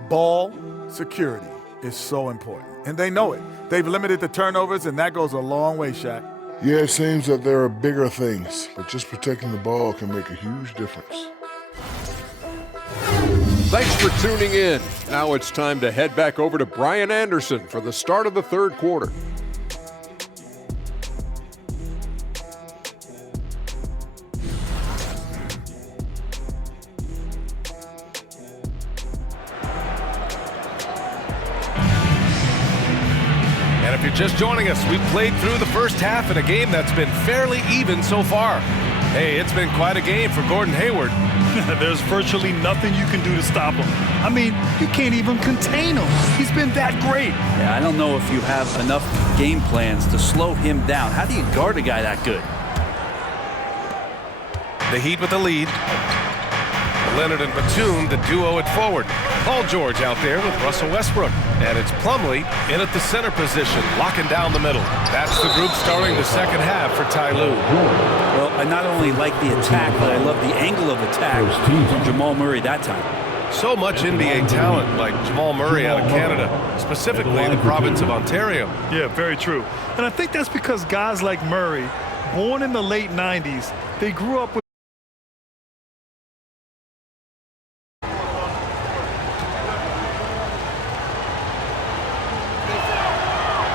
Ball security is so important, and they know it. They've limited the turnovers, and that goes a long way, Shaq. Yeah, it seems that there are bigger things, but just protecting the ball can make a huge difference. Thanks for tuning in. Now it's time to head back over to Brian Anderson for the start of the third quarter. And if you're just joining us, we've played through the first half in a game that's been fairly even so far. Hey, it's been quite a game for Gordon Hayward. There's virtually nothing you can do to stop him. I mean, you can't even contain him. He's been that great. Yeah, I don't know if you have enough game plans to slow him down. How do you guard a guy that good? The Heat with the lead. Leonard and Batum, the duo at forward. Paul George out there with Russell Westbrook. And it's Plumlee in at the center position, locking down the middle. That's the group starting the second half for Ty Lue. Well, I not only like the attack, but I love the angle of attack from Jamal Murray that time. So much NBA talent like Jamal Murray out of Canada, specifically the province of Ontario. Yeah, very true. And I think that's because guys like Murray, born in the late 90s, they grew up with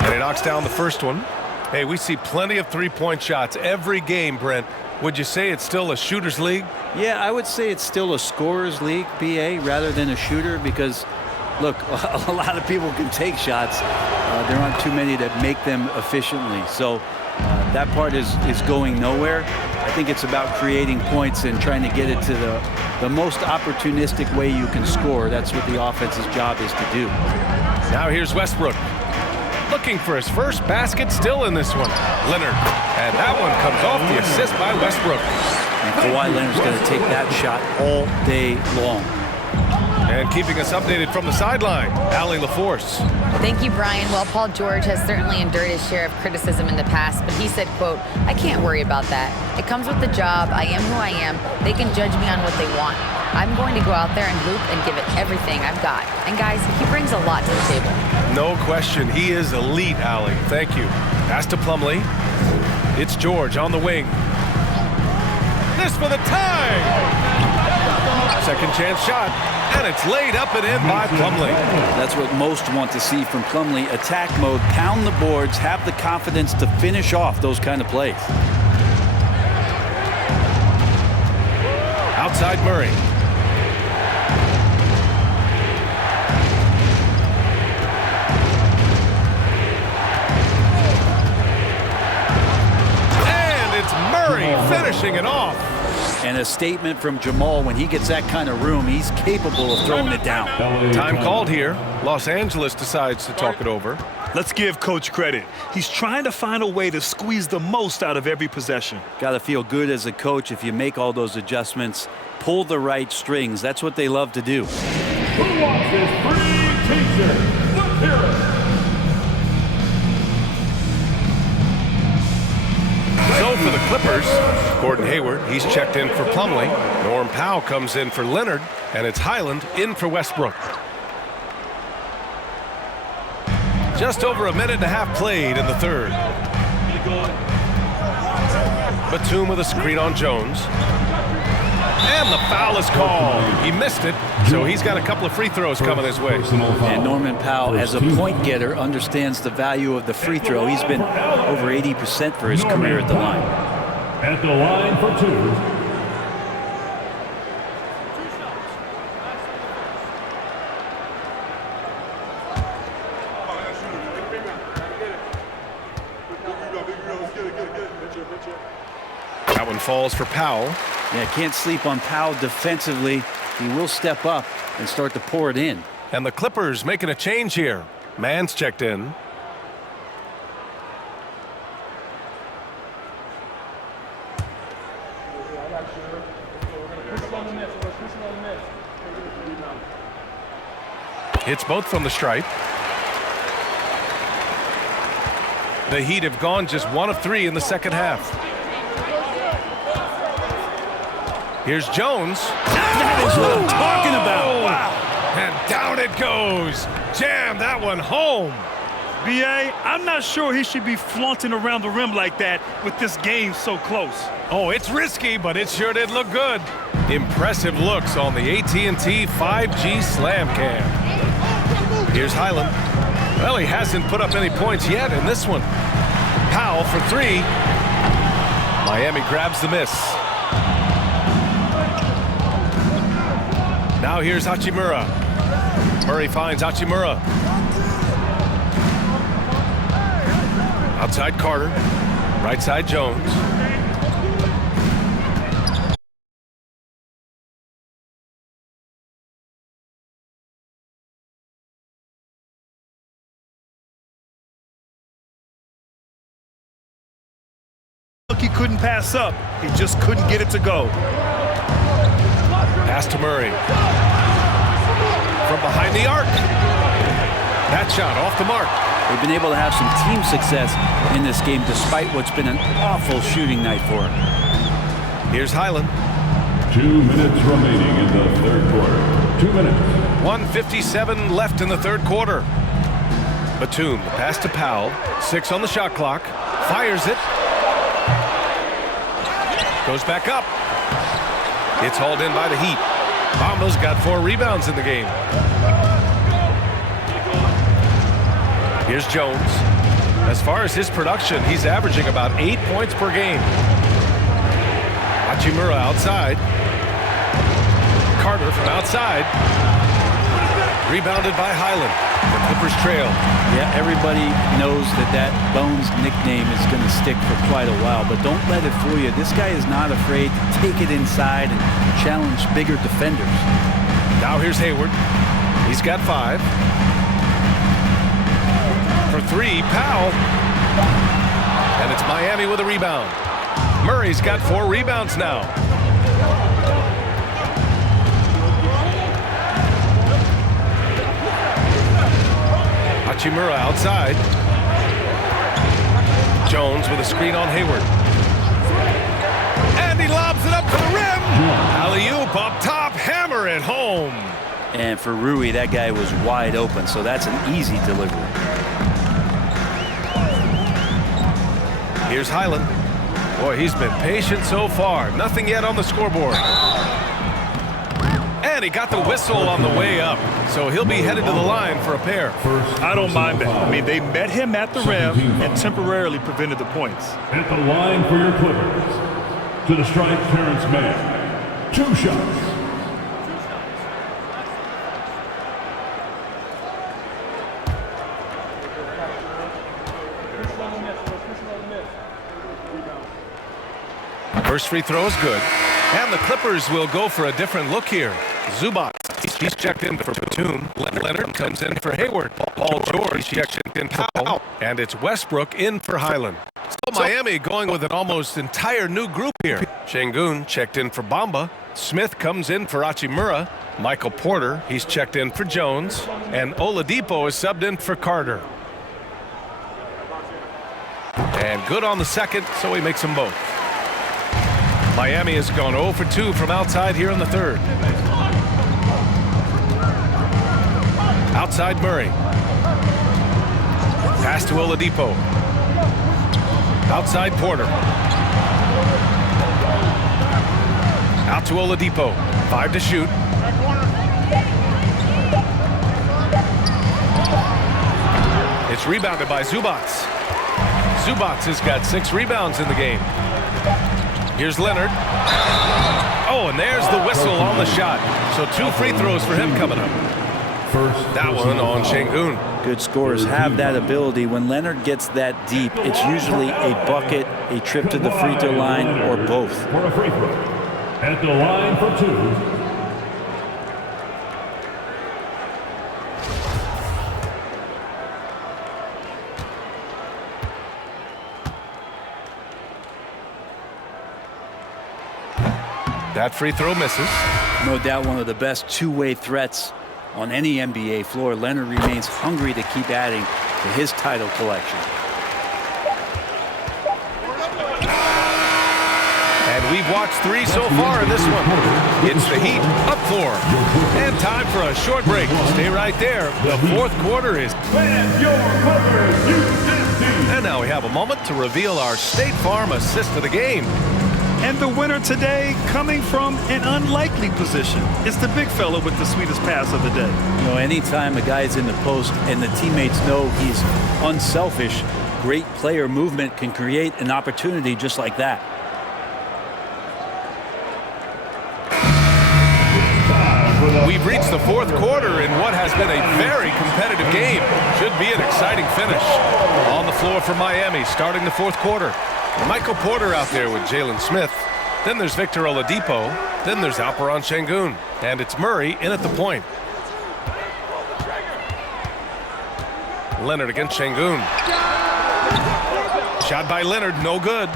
and he knocks down the first one. Hey, we see plenty of three-point shots every game, Brent. Would you say it's still a shooter's league? Yeah, I would say it's still a scorer's league, BA, rather than a shooter because, look, a lot of people can take shots. There aren't too many that make them efficiently. So that part is going nowhere. I think it's about creating points and trying to get it to the most opportunistic way you can score. That's what the offense's job is to do. Now here's Westbrook. Looking for his first basket, still in this one. Leonard, and that one comes off the assist by Westbrook. And Kawhi Leonard's going to take that shot all day long. And keeping us updated from the sideline, Allie LaForce. Thank you, Brian. Well, Paul George has certainly endured his share of criticism in the past, but he said, quote, "I can't worry about that. It comes with the job. I am who I am. They can judge me on what they want. I'm going to go out there and hoop and give it everything I've got." And guys, he brings a lot to the table. No question, he is elite, Allie. Thank you. Pass to Plumlee. It's George on the wing. This for the tie! Second chance shot, and it's laid up and in by Plumlee. That's what most want to see from Plumlee. Attack mode, pound the boards, have the confidence to finish off those kind of plays. Outside Murray. And it's Murray finishing it off. And a statement from Jamal, when he gets that kind of room, he's capable of throwing it down. Time called here. Los Angeles decides to talk it over. Let's give Coach credit. He's trying to find a way to squeeze the most out of every possession. Got to feel good as a coach if you make all those adjustments, pull the right strings. That's what they love to do. Who wants this free t-shirt? Let's hear it. So for the Clippers, Gordon Hayward, he's checked in for Plumlee. Norm Powell comes in for Leonard, and it's Highland in for Westbrook. Just over a minute and a half played in the third. Batum with a screen on Jones. And the foul is called. He missed it, so he's got a couple of free throws coming his way. And Norman Powell, as a point getter, understands the value of the free throw. He's been over 80% for his career at the line. At the line for two. That one falls for Powell. Yeah, can't sleep on Powell defensively. He will step up and start to pour it in. And the Clippers making a change here. Mann's checked in. Hits both from the stripe. The Heat have gone just 1 of 3 in the second half. Here's Jones. That is what I'm talking about. Wow. And down it goes. Jam that one home. B.A., I'm not sure he should be flaunting around the rim like that with this game so close. Oh, it's risky, but it sure did look good. Impressive looks on the AT&T 5G Slam Cam. Here's Highland. Well, he hasn't put up any points yet in this one. Powell for 3. Miami grabs the miss. Now here's Hachimura. Murray finds Hachimura. Outside Carter. Right side Jones. Look, he couldn't pass up. He just couldn't get it to go. Pass to Murray. From behind the arc. That shot off the mark. They've been able to have some team success in this game despite what's been an awful shooting night for them. Here's Highland. 2 minutes remaining in the third quarter. 2 minutes. 1:57 left in the third quarter. Batum, pass to Powell. 6 on the shot clock. Fires it. Goes back up. It's hauled in by the Heat. Bamba's got 4 rebounds in the game. Here's Jones. As far as his production, he's averaging about 8 points per game. Hachimura outside. Carter from outside. Rebounded by Highland. The Clippers trail. Yeah, everybody knows that Bones nickname is going to stick for quite a while, but don't let it fool you. This guy is not afraid to take it inside and challenge bigger defenders. Now here's Hayward. He's got 5. For 3, Powell. And it's Miami with a rebound. Murray's got 4 rebounds now. Hachimura outside. Jones with a screen on Hayward. And he lobs it up to the rim. Alley-oop up top, hammer it home. And for Rui, that guy was wide open, so that's an easy delivery. Here's Highland. Boy, he's been patient so far. Nothing yet on the scoreboard. And he got the whistle on the way up, so he'll be headed to the line for a pair. I don't mind that. I mean, they met him at the rim and temporarily prevented the points. At the line for your Clippers. To the stripe, Terrence Mann. 2 shots. First free throw is good. And the Clippers will go for a different look here. Zubac, he's checked in for Batum. Leonard comes in for Hayward. Paul George checked in for Powell. And it's Westbrook in for Highland. So Miami going with an almost entire new group here. Şengün checked in for Bamba. Smith comes in for Hachimura. Michael Porter, he's checked in for Jones. And Oladipo is subbed in for Carter. And good on the second, so he makes them both. Miami has gone 0 for 2 from outside here in the third. Outside Murray. Pass to Oladipo. Outside Porter. Out to Oladipo. 5 to shoot. It's rebounded by Zubac. Zubac has got 6 rebounds in the game. Here's Leonard. Oh, and there's the whistle on the shot. So 2 free throws for him coming up. That one on Şengün. Good scorers have that ability. When Leonard gets that deep, it's usually a bucket, a trip to the free throw line, or both. For a free throw. At the line for 2. That free throw misses. No doubt one of the best two-way threats on any NBA floor. Leonard remains hungry to keep adding to his title collection. And we've watched 3 so far in this one. It's the Heat up 4. And time for a short break. Stay right there. The fourth quarter is... And now we have a moment to reveal our State Farm assist of the game. And the winner today coming from an unlikely position. It's the big fella with the sweetest pass of the day. You know, anytime a guy is in the post and the teammates know he's unselfish, great player movement can create an opportunity just like that. We've reached the fourth quarter in what has been a very competitive game. Should be an exciting finish. On the floor for Miami starting the fourth quarter. Michael Porter out there with Jalen Smith. Then there's Victor Oladipo. Then there's Alperen Şengün. And it's Murray in at the point. Leonard against Şengün. Shot by Leonard, no good.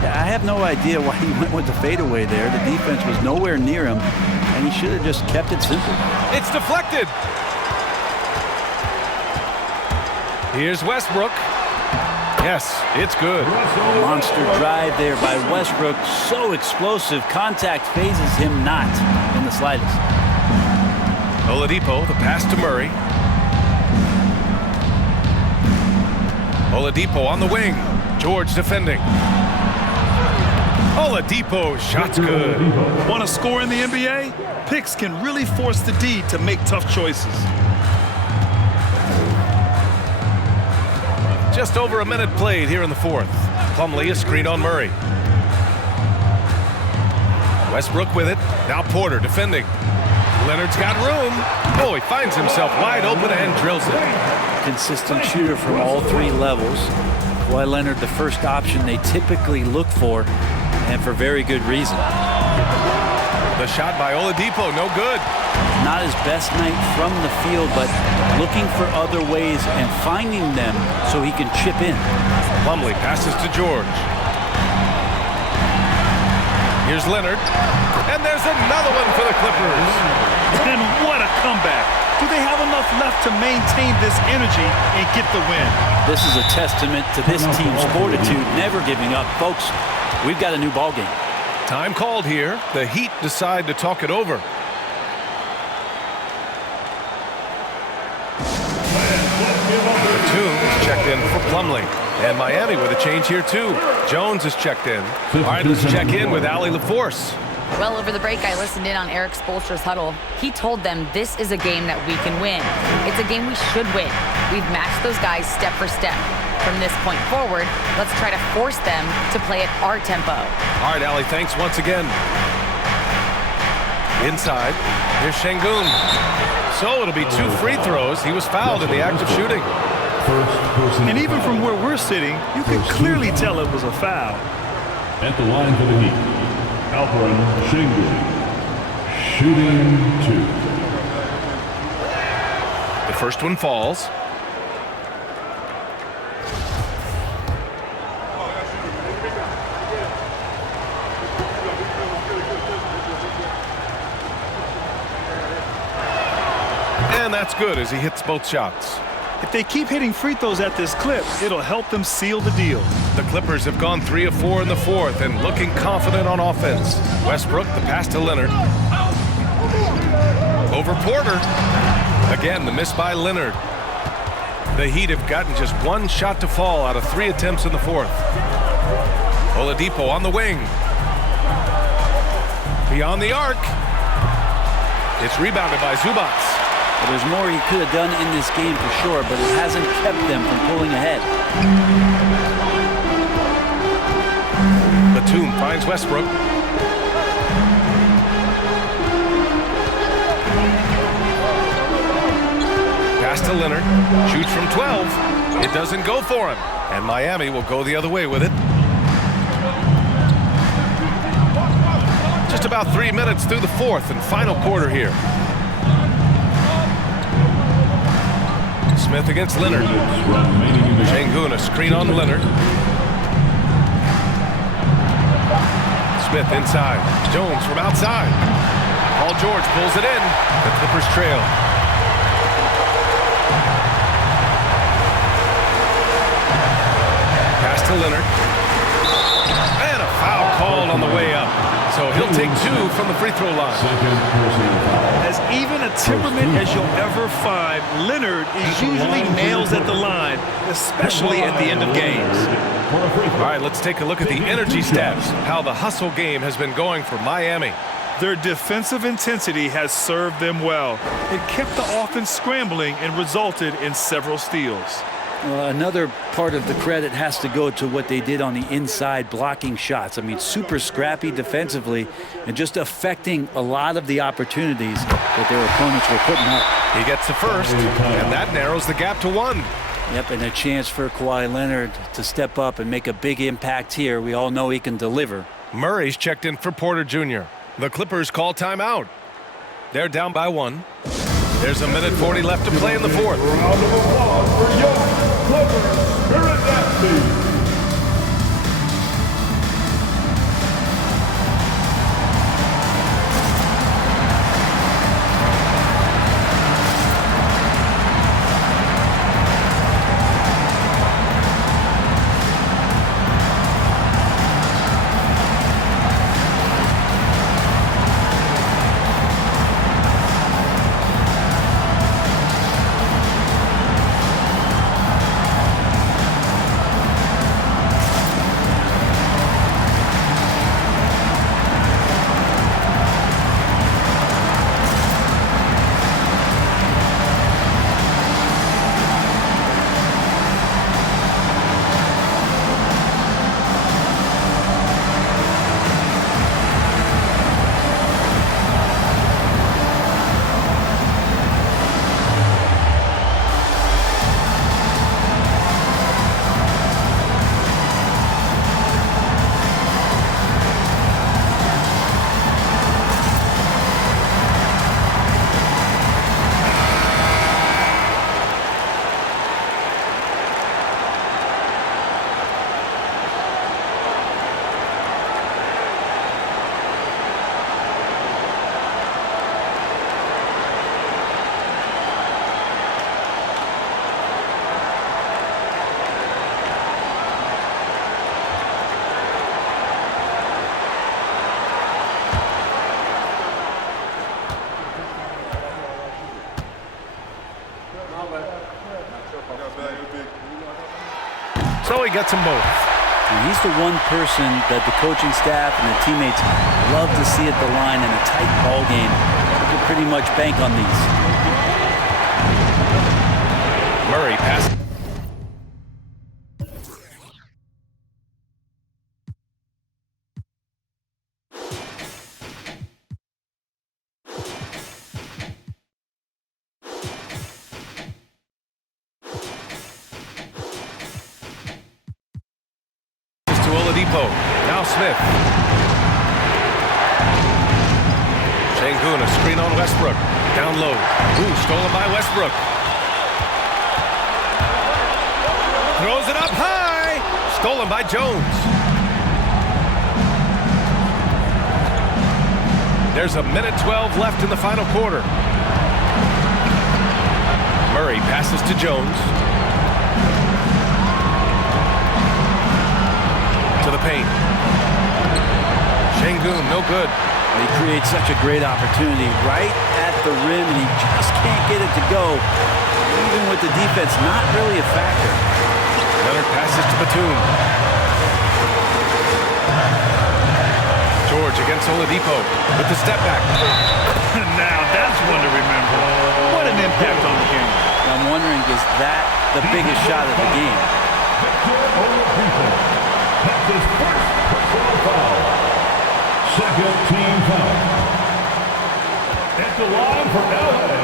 Yeah, I have no idea why he went with the fadeaway there. The defense was nowhere near him, and he should have just kept it simple. It's deflected. Here's Westbrook. Yes, it's good. A monster drive there by Westbrook. So explosive. Contact phases him not in the slightest. Oladipo, the pass to Murray. Oladipo on the wing. George defending. Oladipo, shot's good. Want to score in the NBA? Picks can really force the D to make tough choices. Just over a minute played here in the fourth. Plumlee a screen on Murray. Westbrook with it. Now Porter defending. Leonard's got room. Oh, he finds himself wide open and drills it. Consistent shooter from all 3 levels. Kawhi Leonard, the first option they typically look for, and for very good reason. The shot by Oladipo, no good. Not his best night from the field, but looking for other ways and finding them so he can chip in. Plumlee passes to George. Here's Leonard. And there's another one for the Clippers. And what a comeback. Do they have enough left to maintain this energy and get the win? This is a testament to this team's fortitude, never giving up. Folks, we've got a new ball game. Time called here. The Heat decide to talk it over. The 2 is checked in for Plumlee. And Miami with a change here too. Jones is checked in. All right, let's check in with Allie LaForce. Well, over the break, I listened in on Eric Spoelstra's huddle. He told them this is a game that we can win. It's a game we should win. We've matched those guys step for step. From this point forward, let's try to force them to play at our tempo. All right, Allie, thanks once again. Inside, here's Şengün. So it'll be 2 free throws. He was fouled in the act of shooting. And even from where we're sitting, you can clearly tell it was a foul. At the line for the Heat, Alperen Şengün, shooting 2. The first one falls. And that's good as he hits both shots. If they keep hitting free throws at this clip, it'll help them seal the deal. The Clippers have gone 3 of 4 in the fourth and looking confident on offense. Westbrook, the pass to Leonard. Over Porter. Again, the miss by Leonard. The Heat have gotten just 1 shot to fall out of 3 attempts in the fourth. Oladipo on the wing. Beyond the arc. It's rebounded by Zubac. Well, there's more he could have done in this game for sure, but it hasn't kept them from pulling ahead. Batum finds Westbrook. Pass to Leonard. Shoots from 12. It doesn't go for him. And Miami will go the other way with it. Just about 3 minutes through the fourth and final quarter here. Smith against Leonard. Şengün, a screen on Leonard. Smith inside. Jones from outside. Paul George pulls it in. The Clippers trail. Pass to Leonard. And a foul called on the way up. So he'll take 2 from the free throw line. As even a temperament as you'll ever find, Leonard is usually nails at the line, especially at the end of games. All right, let's take a look at the energy stats, how the hustle game has been going for Miami. Their defensive intensity has served them well. It kept the offense scrambling and resulted in several steals. Another part of the credit has to go to what they did on the inside, blocking shots. I mean, super scrappy defensively and just affecting a lot of the opportunities that their opponents were putting up. He gets the first, and that narrows the gap to 1. Yep, and a chance for Kawhi Leonard to step up and make a big impact here. We all know he can deliver. Murray's checked in for Porter Jr. The Clippers call timeout. They're down by 1. There's a minute 40 left to play in the fourth. Round of applause for young Clippers Spirit Athletes. So he gets them both. And he's the one person that the coaching staff and the teammates love to see at the line in a tight ball game. You can pretty much bank on these. Murray passes. Now Smith. Şengün, a screen on Westbrook. Down low. Ooh, stolen by Westbrook. Throws it up high. Stolen by Jones. There's a minute 12 left in the final quarter. Murray passes to Jones. To the paint. Şengün, no good. He creates such a great opportunity right at the rim, and he just can't get it to go. Even with the defense, not really a factor. Leonard passes to Batum. George against Oladipo with the step back. Now that's one to remember. What an impact on the game. I'm wondering, is that the biggest shot of the game? That's his first personal foul. Second team foul. At the line for LA,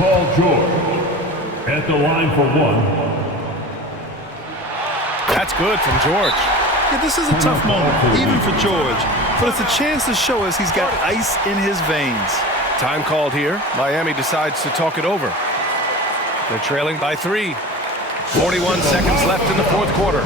Paul George. At the line for one. That's good from George. Yeah, this is a tough moment, even for George. But it's a chance to show us he's got ice in his veins. Time called here. Miami decides to talk it over. They're trailing by 3. 41 seconds left in the fourth quarter.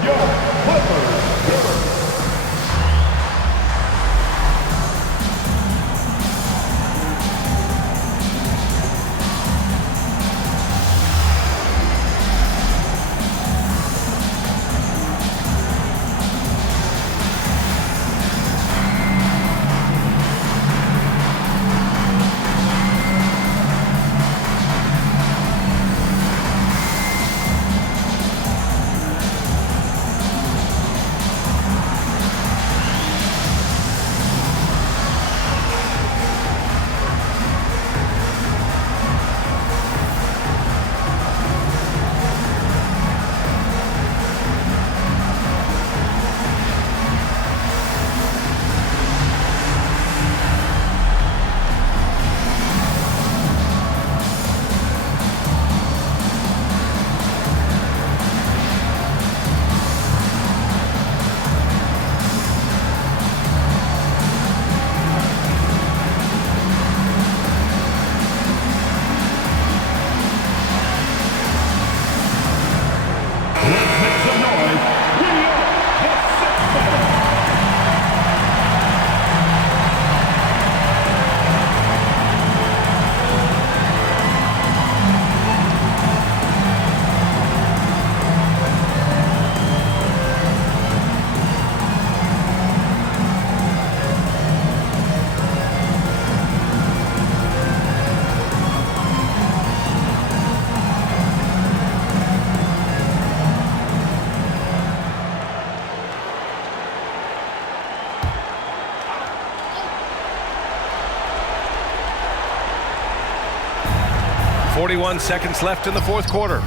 .41 seconds left in the fourth quarter. And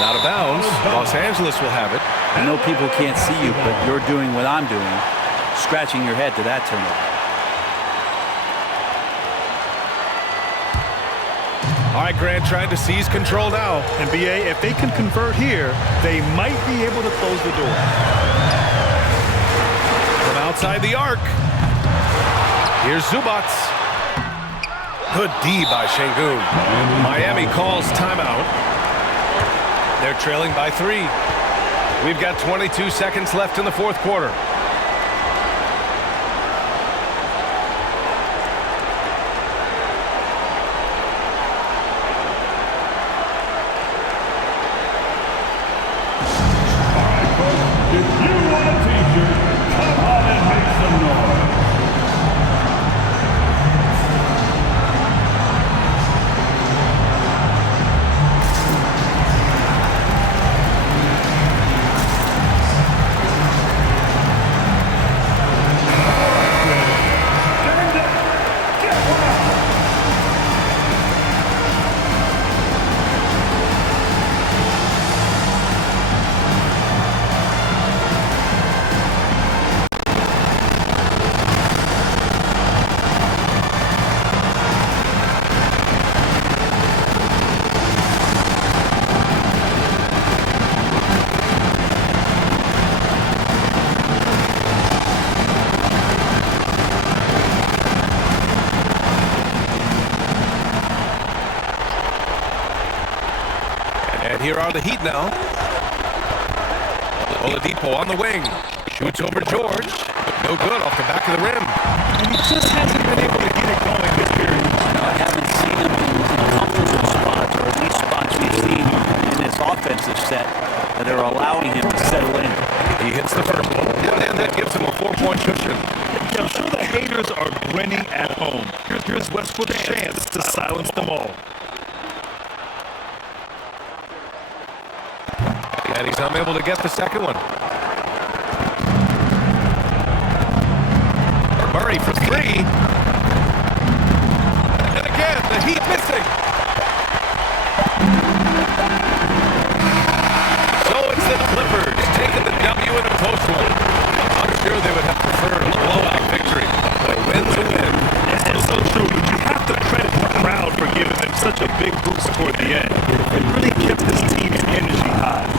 out of bounds, Los Angeles will have it. I know people can't see you, but you're doing what I'm doing, scratching your head to that turnover. All right, Grant trying to seize control now. And BA, if they can convert here, they might be able to close the door. From outside the arc. Here's Zubac. Good D by Şengün. Miami calls timeout. They're trailing by 3. We've got 22 seconds left in the fourth quarter. Here are the Heat now. Oladipo on the wing. Shoots over George. No good off the back of the rim. And he just hasn't been able to get it going this period. I haven't seen him in comfortable spots, or at least spots we've seen in this offensive set that are allowing him to settle in. He hits the first one, and that gives him a 4-point cushion. I'm sure the haters are grinning at home. Here's Westbrook's chance to silence them all. And he's unable to get the second one. Murray for three. And again, the Heat missing. So it's the Clippers taking the W in a close one. I'm sure they would have preferred a blowout victory, but a win's a win. It's so true, but you have to credit the crowd for giving them such a big boost toward the end. It really kept this team's energy high.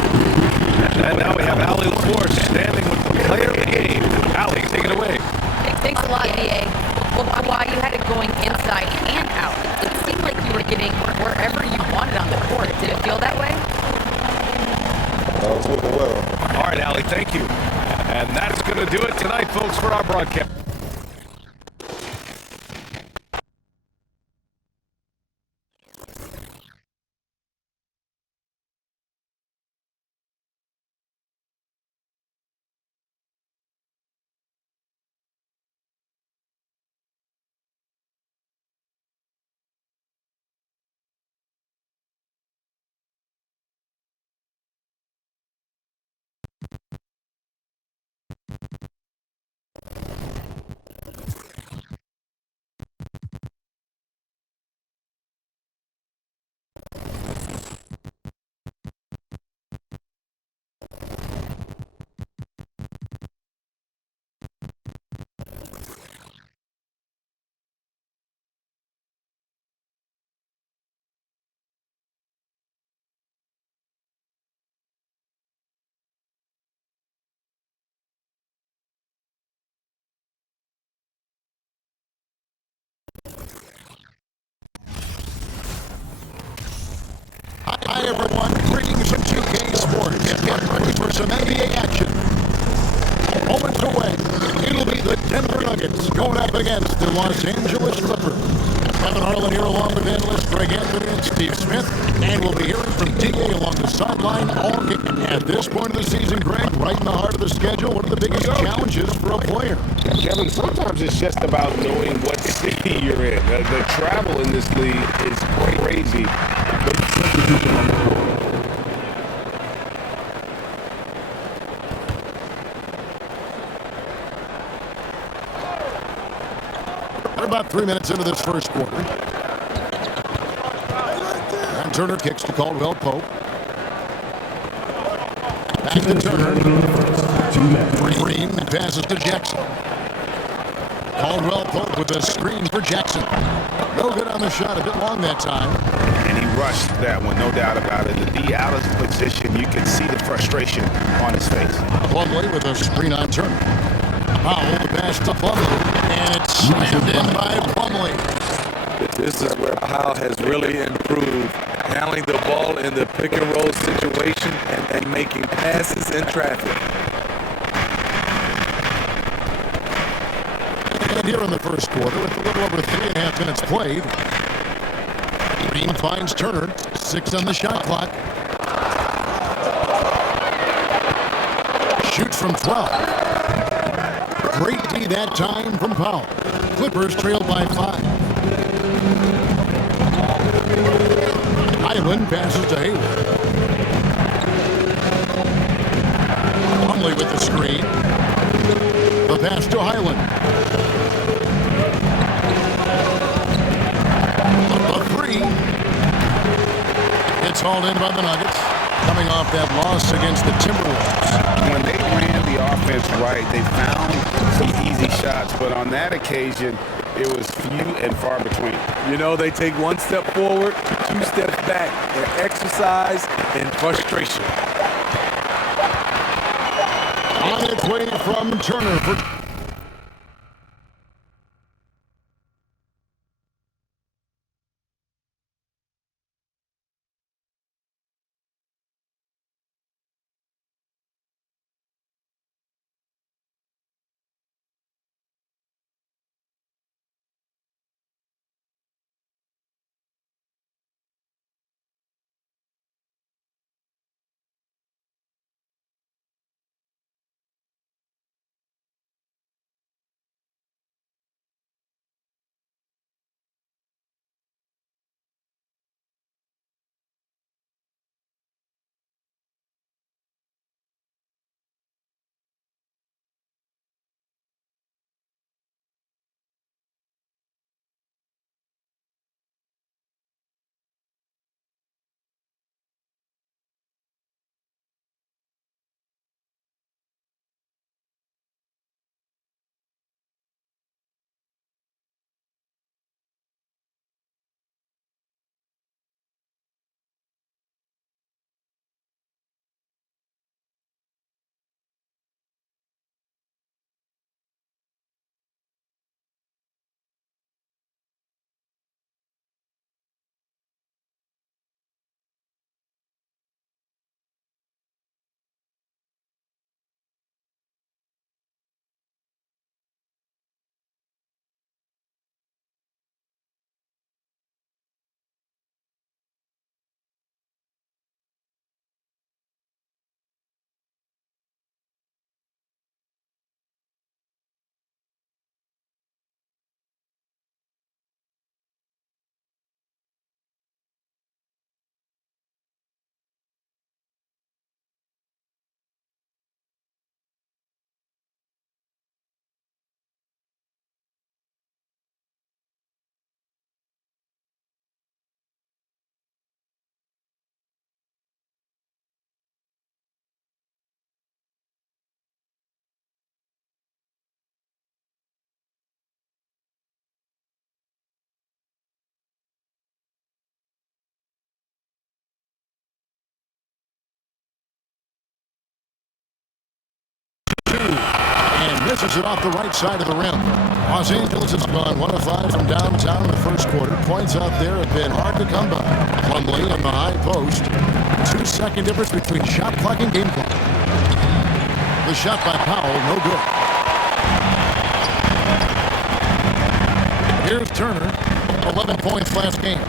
And now we have Allie LaForce standing with the player of the game. Allie, take it away. Thanks a lot, VA. Well, why you had it going inside and out? It seemed like you were getting wherever you wanted on the court. Did it feel that way? All right, Allie, thank you. And that's going to do it tonight, folks, for our broadcast. Hi, everyone. Greetings from 2K Sports. Get ready for some NBA action. Moments away, it'll be the Denver Nuggets going up against the Los Angeles Clippers. Kevin Harlan here along with analysts Greg Anthony and Steve Smith. And we'll be hearing from DA along the sideline all game. At this point of the season, Greg, right in the heart of the schedule, what are the biggest challenges for a player? Kevin, sometimes it's just about knowing what city you're in. The travel in this league is crazy. We're about 3 minutes into this first quarter. And Turner kicks to Caldwell Pope. Back to Turner. Green passes to Jackson. Caldwell Pope with a screen for Jackson. No good on the shot, a bit long that time. And he rushed that one, no doubt about it. The D out of position, you can see the frustration on his face. Plumlee with a screen on Turner. Powell, the pass to Plumlee. And it's slammed in by Plumlee. This is where Powell has really improved, handling the ball in the pick and roll situation and making passes in traffic. And here in the first quarter, with a little over 3.5 minutes played, Green finds Turner, 6 on the shot clock. Shoots from 12. Great D that time from Powell. Clippers trail by 5. Highland passes to Hayward. Plumlee with the screen. The pass to Highland. A three. It's hauled in by the Nuggets. Coming off that loss against the Timberwolves. When they ran the offense right, they found some easy shots, but on that occasion, it was few and far between. You know, they take 1 step forward, 2 steps back. They exercise in frustration. On its way from Turner for misses it off the right side of the rim. Los Angeles has gone 1 of 5 from downtown in the first quarter. Points out there have been hard to come by. Plumlee on the high post. 2-second difference between shot clock and game clock. The shot by Powell, no good. Here's Turner, 11 points last game.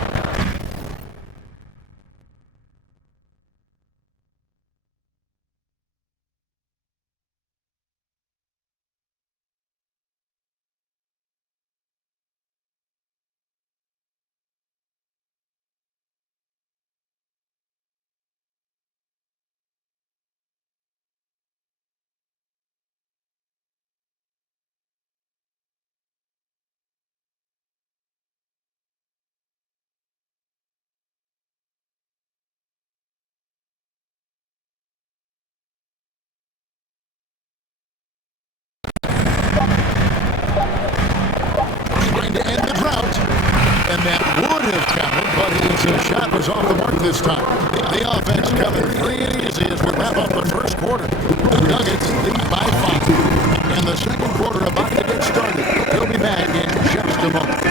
That would have counted, but his shot was off the mark this time. The offense coming free and easy as we wrap up the first quarter. The Nuggets lead by 5. And the second quarter about to get started. He'll be back in just a moment.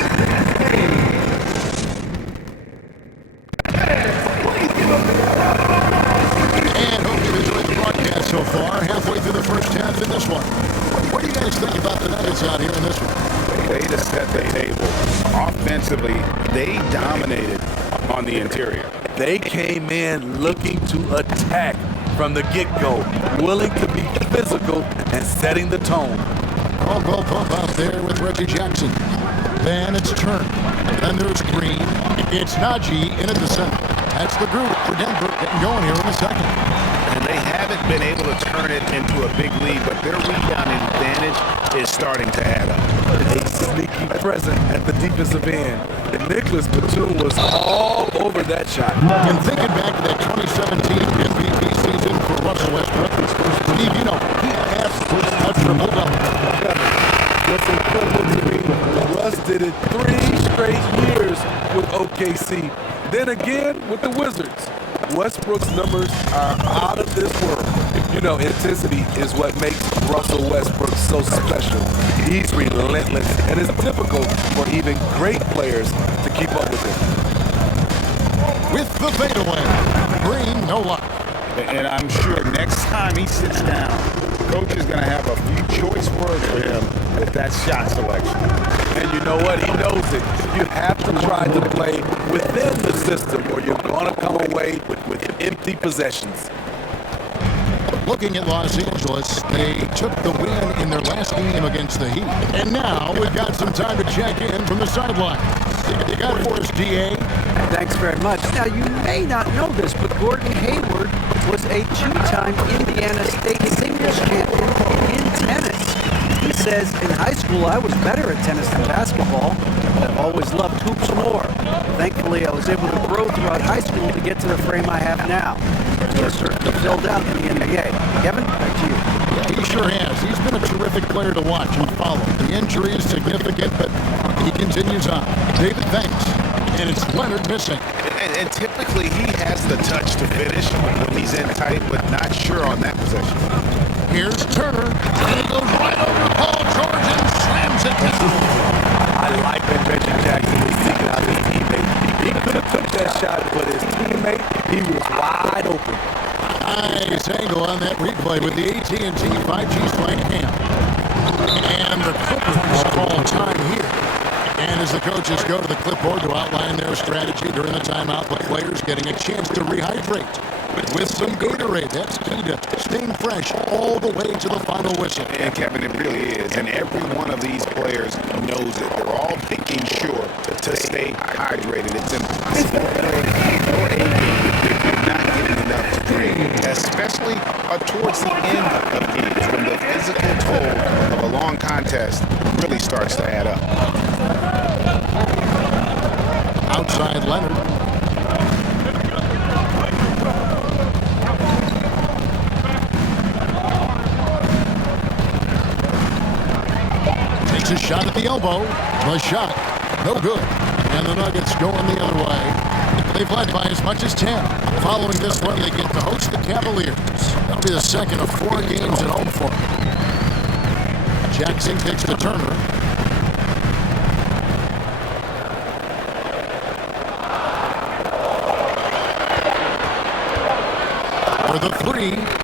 And hope you've enjoyed the broadcast so far. Halfway through the first half in this one. What do you guys think about the Nuggets out here in this one? Way to set the table. Offensively, they dominated on the interior. They came in looking to attack from the get-go, willing to be physical and setting the tone. Caldwell pump out there with Reggie Jackson. Then it's Turner. Then there's Green. It's Najee in at the center. That's the group for Denver getting going here in a second. And they haven't been able to turn it into a big lead, but their rebounding advantage is starting to add up. A sneaky present at the defensive end. And Nicholas Batum was all over that shot. And thinking back to that 2017 MVP season for Russell Westbrook, Steve, you know, he has a triple-double. What's incredible to me, Russ did it 3 straight years with OKC. Then again with the Wizards. Westbrook's numbers are out of this world. You know, intensity is what makes Russell Westbrook so special. He's relentless, and it's difficult for even great players to keep up with him. With the fadeaway, Green, no luck. And I'm sure next time he sits down, coach is going to have a few choice words for him with that shot selection. And you know what? He knows it. You have to try to play within the system or you're going to come away with empty possessions. Looking at Los Angeles, they took the win in their last game against the Heat. And now we've got some time to check in from the sideline. You got it for us, DA. Thanks very much. Now, you may not know this, but Gordon Hayward was a 2-time Indiana State singles champion in tennis. He says, in high school, I was better at tennis than basketball, but I've always loved hoops more. Thankfully, I was able to grow throughout high school to get to the frame I have now. He has certainly filled out in the NBA. Kevin, back to you. Yeah, he sure has. He's been a terrific player to watch and follow. The injury is significant, but he continues on. David, thanks. And it's Leonard missing. And typically, he has the touch to finish when he's in tight, but not sure on that possession. Here's Turner. And he goes right over Paul George and slams it down. I like that Reggie Jackson was seeking out his teammate. He could have took that shot, but his teammate, he was wide open. Nice angle on that replay with the AT&T 5G Strike Cam. And the Clippers call time here. And as the coaches go to the clipboard to outline their strategy during the timeout, the players getting a chance to rehydrate with some Gatorade. That's key to staying fresh all the way to the final whistle. And Kevin, it really is. And every one of these players knows it. They're all making sure to stay hydrated. It's impossible to play or a game if you're not getting enough to drink, especially towards the end of games when the physical toll of a long contest really starts to add up. Outside Leonard. Takes a shot at the elbow. The shot, no good. And the Nuggets going the other way. They've led by as much as 10. Following this one, they get to host the Cavaliers. That'll be the second of 4 games at home for them. Jackson kicks to Turner. For the three.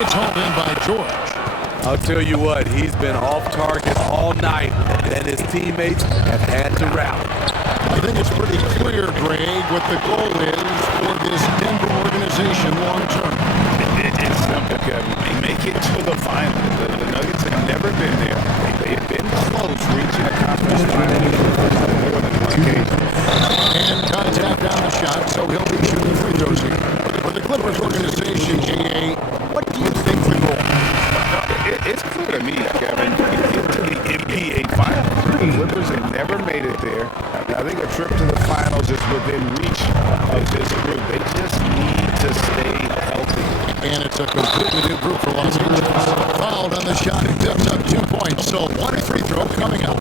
It's hauled in by George. I'll tell you what, he's been off target all night, and his teammates have had to rally. I think it's pretty clear, Greg, what the goal is for this Denver organization long term. It's simple, Kevin. They make it to the final. The Nuggets have never been there. They have been close reaching a conference final more than one occasion. And contact on the shot, so he'll be shooting free throws here. For the Clippers organization, J.A., what do you think the goal? It's clear to me, Kevin, to get to the NBA Finals. The Clippers have never made it there. I think a trip to the finals is within reach of this group. They just need to stay healthy. And it's a completely new group for Los Angeles. Fouled on the shot and picked up 2 points. So one free throw coming up.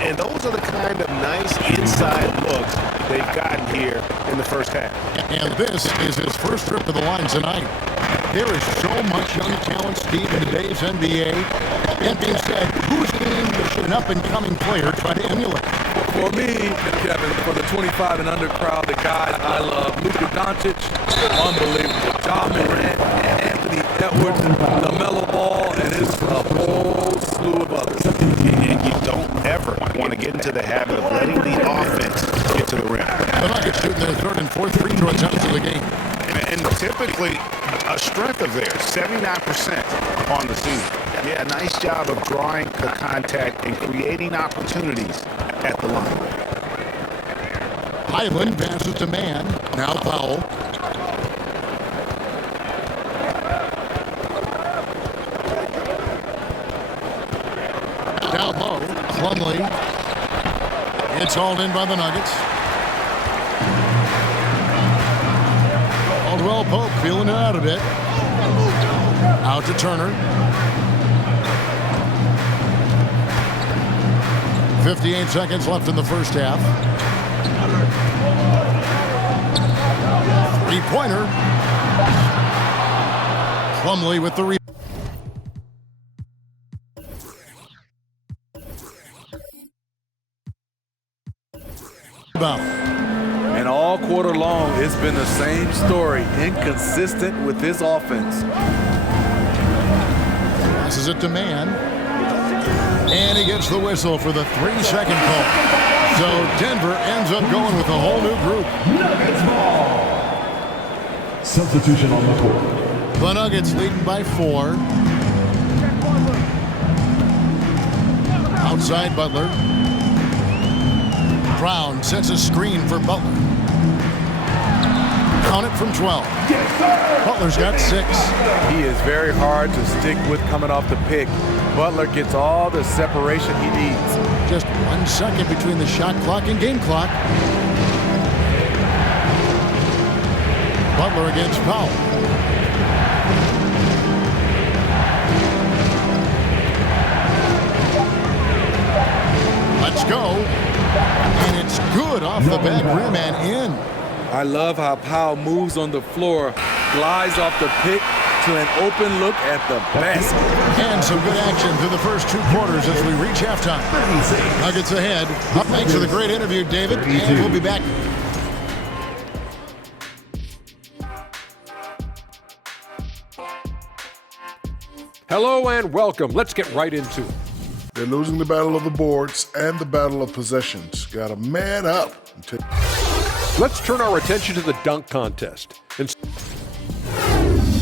And those are the kind of nice inside looks they've gotten here in the first half. And this is his first trip to the line tonight. There is so much young talent, Steve, in today's NBA. That being said, whose game should an up-and-coming player try to emulate? For me, Kevin, for the 25 and under crowd, the guys I love, Luka Doncic, unbelievable. Ja Morant, Anthony Edwards, LaMelo Ball, and it's a whole slew of others. And you don't ever want to get into the habit of letting the offense get to the rim. The Nuggets shooting their third and fourth free throw attempts of the game. And typically, a strength of theirs, 79% on the season. Yeah, a nice job of drawing the contact and creating opportunities at the line. Highland passes to Mann. Now Powell. Down low. Plumlee. It's hauled in by the Nuggets. Caldwell Pope feeling it out a bit. Out to Turner. 58 seconds left in the first half. Three-pointer. Plumlee with the rebound. quarter long, it's been the same story. Inconsistent with his offense. Passes it to man. And he gets the whistle for the 3-second call. So Denver ends up going with a whole new group. Nuggets ball. Substitution on the court. The Nuggets leading by 4. Outside Butler. Brown sets a screen for Butler. Count it from 12. Butler's got 6. He is very hard to stick with coming off the pick. Butler gets all the separation he needs. Just 1 second between the shot clock and game clock. Butler against Powell. Let's go. And it's good off the back rim and in. I love how Powell moves on the floor, glides off the pick to an open look at the basket. And some good action through the first 2 quarters as we reach halftime. Nuggets ahead. Thanks for the great interview, David, and we'll be back. Hello and welcome. Let's get right into it. They're losing the battle of the boards and the battle of possessions. Got to man up. Let's turn our attention to the dunk contest. And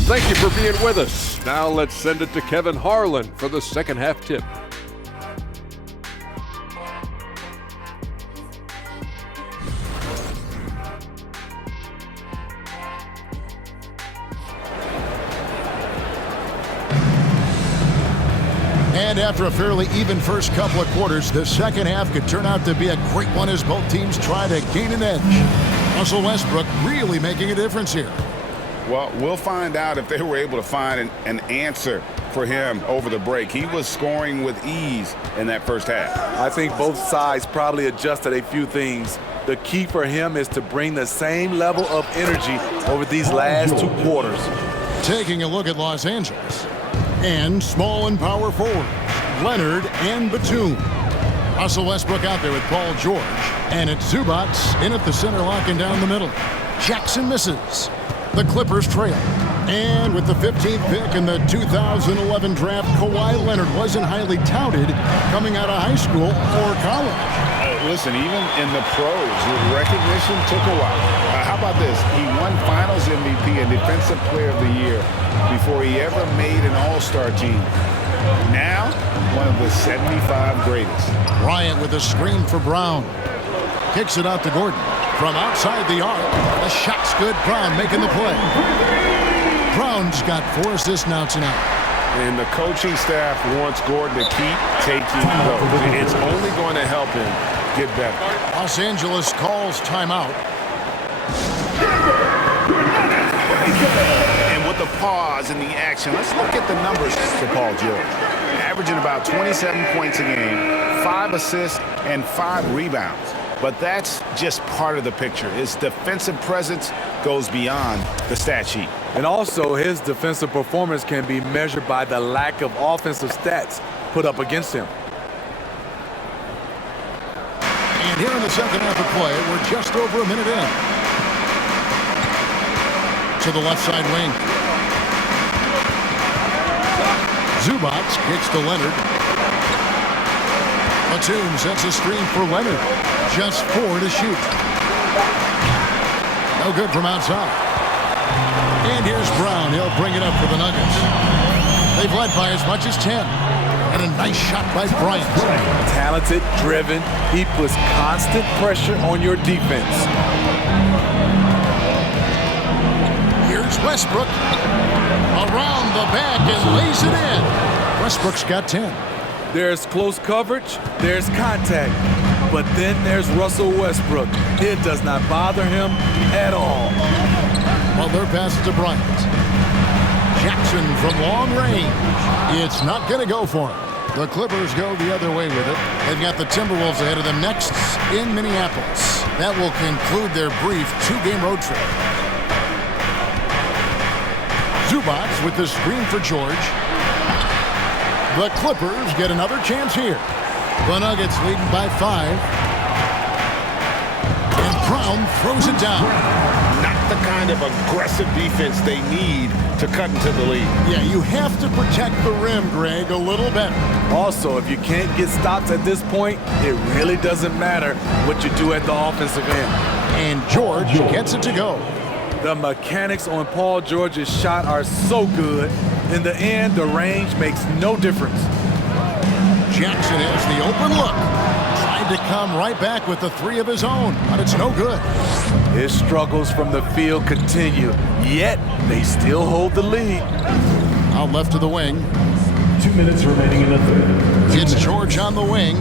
thank you for being with us. Now let's send it to Kevin Harlan for the second half tip. And after a fairly even first couple of quarters, the second half could turn out to be a great one as both teams try to gain an edge. Russell Westbrook really making a difference here. Well, we'll find out if they were able to find an answer for him over the break. He was scoring with ease in that first half. I think both sides probably adjusted a few things. The key for him is to bring the same level of energy over these last 2 quarters. Taking a look at Los Angeles. And small and power forwards, Leonard and Batum. Russell Westbrook out there with Paul George. And it's Zubac in at the center, locking down the middle. Jackson misses. The Clippers trail. And with the 15th pick in the 2011 draft, Kawhi Leonard wasn't highly touted coming out of high school or college. Listen, even in the pros, the recognition took a while. How about this? He won Finals MVP and Defensive Player of the Year before he ever made an All-Star team. Now, one of the 75 greatest. Bryant with a screen for Brown. Kicks it out to Gordon. From outside the arc, the shot's good. Brown making the play. Brown's got 4 assists now tonight. And the coaching staff wants Gordon to keep taking those. It's only going to help him get better. Los Angeles calls timeout. And with the pause and the action, let's look at the numbers for Paul George. Averaging about 27 points a game, 5 assists, and 5 rebounds. But that's just part of the picture. His defensive presence goes beyond the stat sheet. And also, his defensive performance can be measured by the lack of offensive stats put up against him. And here in the second half of play, we're just over a minute in. To the left side wing. Zubac kicks to Leonard. Batum sets a screen for Leonard. Just 4 to shoot. No good from outside. And here's Brown. He'll bring it up for the Nuggets. They've led by as much as 10. And a nice shot by Bryant. Talented, driven. He puts constant pressure on your defense. Here's Westbrook. Around the back and lays it in. Westbrook's got 10. There's close coverage. There's contact. But then there's Russell Westbrook. It does not bother him at all. Butler passes to Bryant. Jackson from long range. It's not going to go for him. The Clippers go the other way with it. They've got the Timberwolves ahead of them next in Minneapolis. That will conclude their brief 2-game road trip. Zubac with the screen for George. The Clippers get another chance here. The Nuggets leading by 5. And Brown throws it down. Not the kind of aggressive defense they need to cut into the lead. Yeah, you have to protect the rim, Greg, a little better. Also, if you can't get stops at this point, it really doesn't matter what you do at the offensive end. And George gets it to go. The mechanics on Paul George's shot are so good. In the end, the range makes no difference. Jackson has the open look. Tried to come right back with the three of his own, but it's no good. His struggles from the field continue, yet they still hold the lead. Out left to the wing. 2 minutes remaining in the third. It's George on the wing.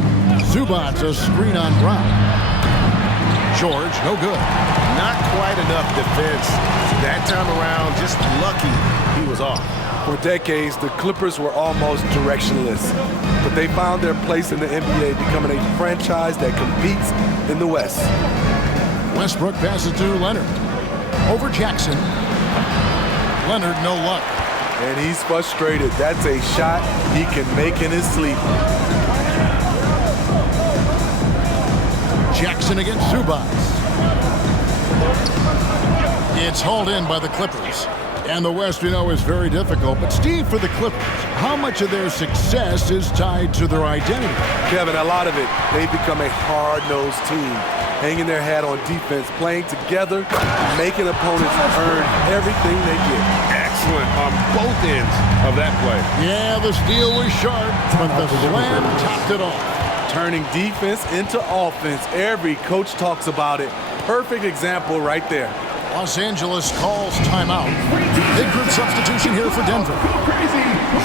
Zubats a screen on Brown. George, no good. Not quite enough defense. That time around, just lucky he was off. For decades, the Clippers were almost directionless, but they found their place in the NBA, becoming a franchise that competes in the West. Westbrook passes to Leonard. Over Jackson. Leonard, no luck. And he's frustrated. That's a shot he can make in his sleep. Jackson against Zubats. It's hauled in by the Clippers. And the West, we know, is very difficult. But, Steve, for the Clippers, how much of their success is tied to their identity? Kevin, a lot of it. They've become a hard-nosed team, hanging their hat on defense, playing together, making opponents earn everything they get. Excellent on both ends of that play. Yeah, the steal was sharp, but the slam topped it off. Turning defense into offense. Every coach talks about it. Perfect example right there. Los Angeles calls timeout. Big group substitution here for Denver.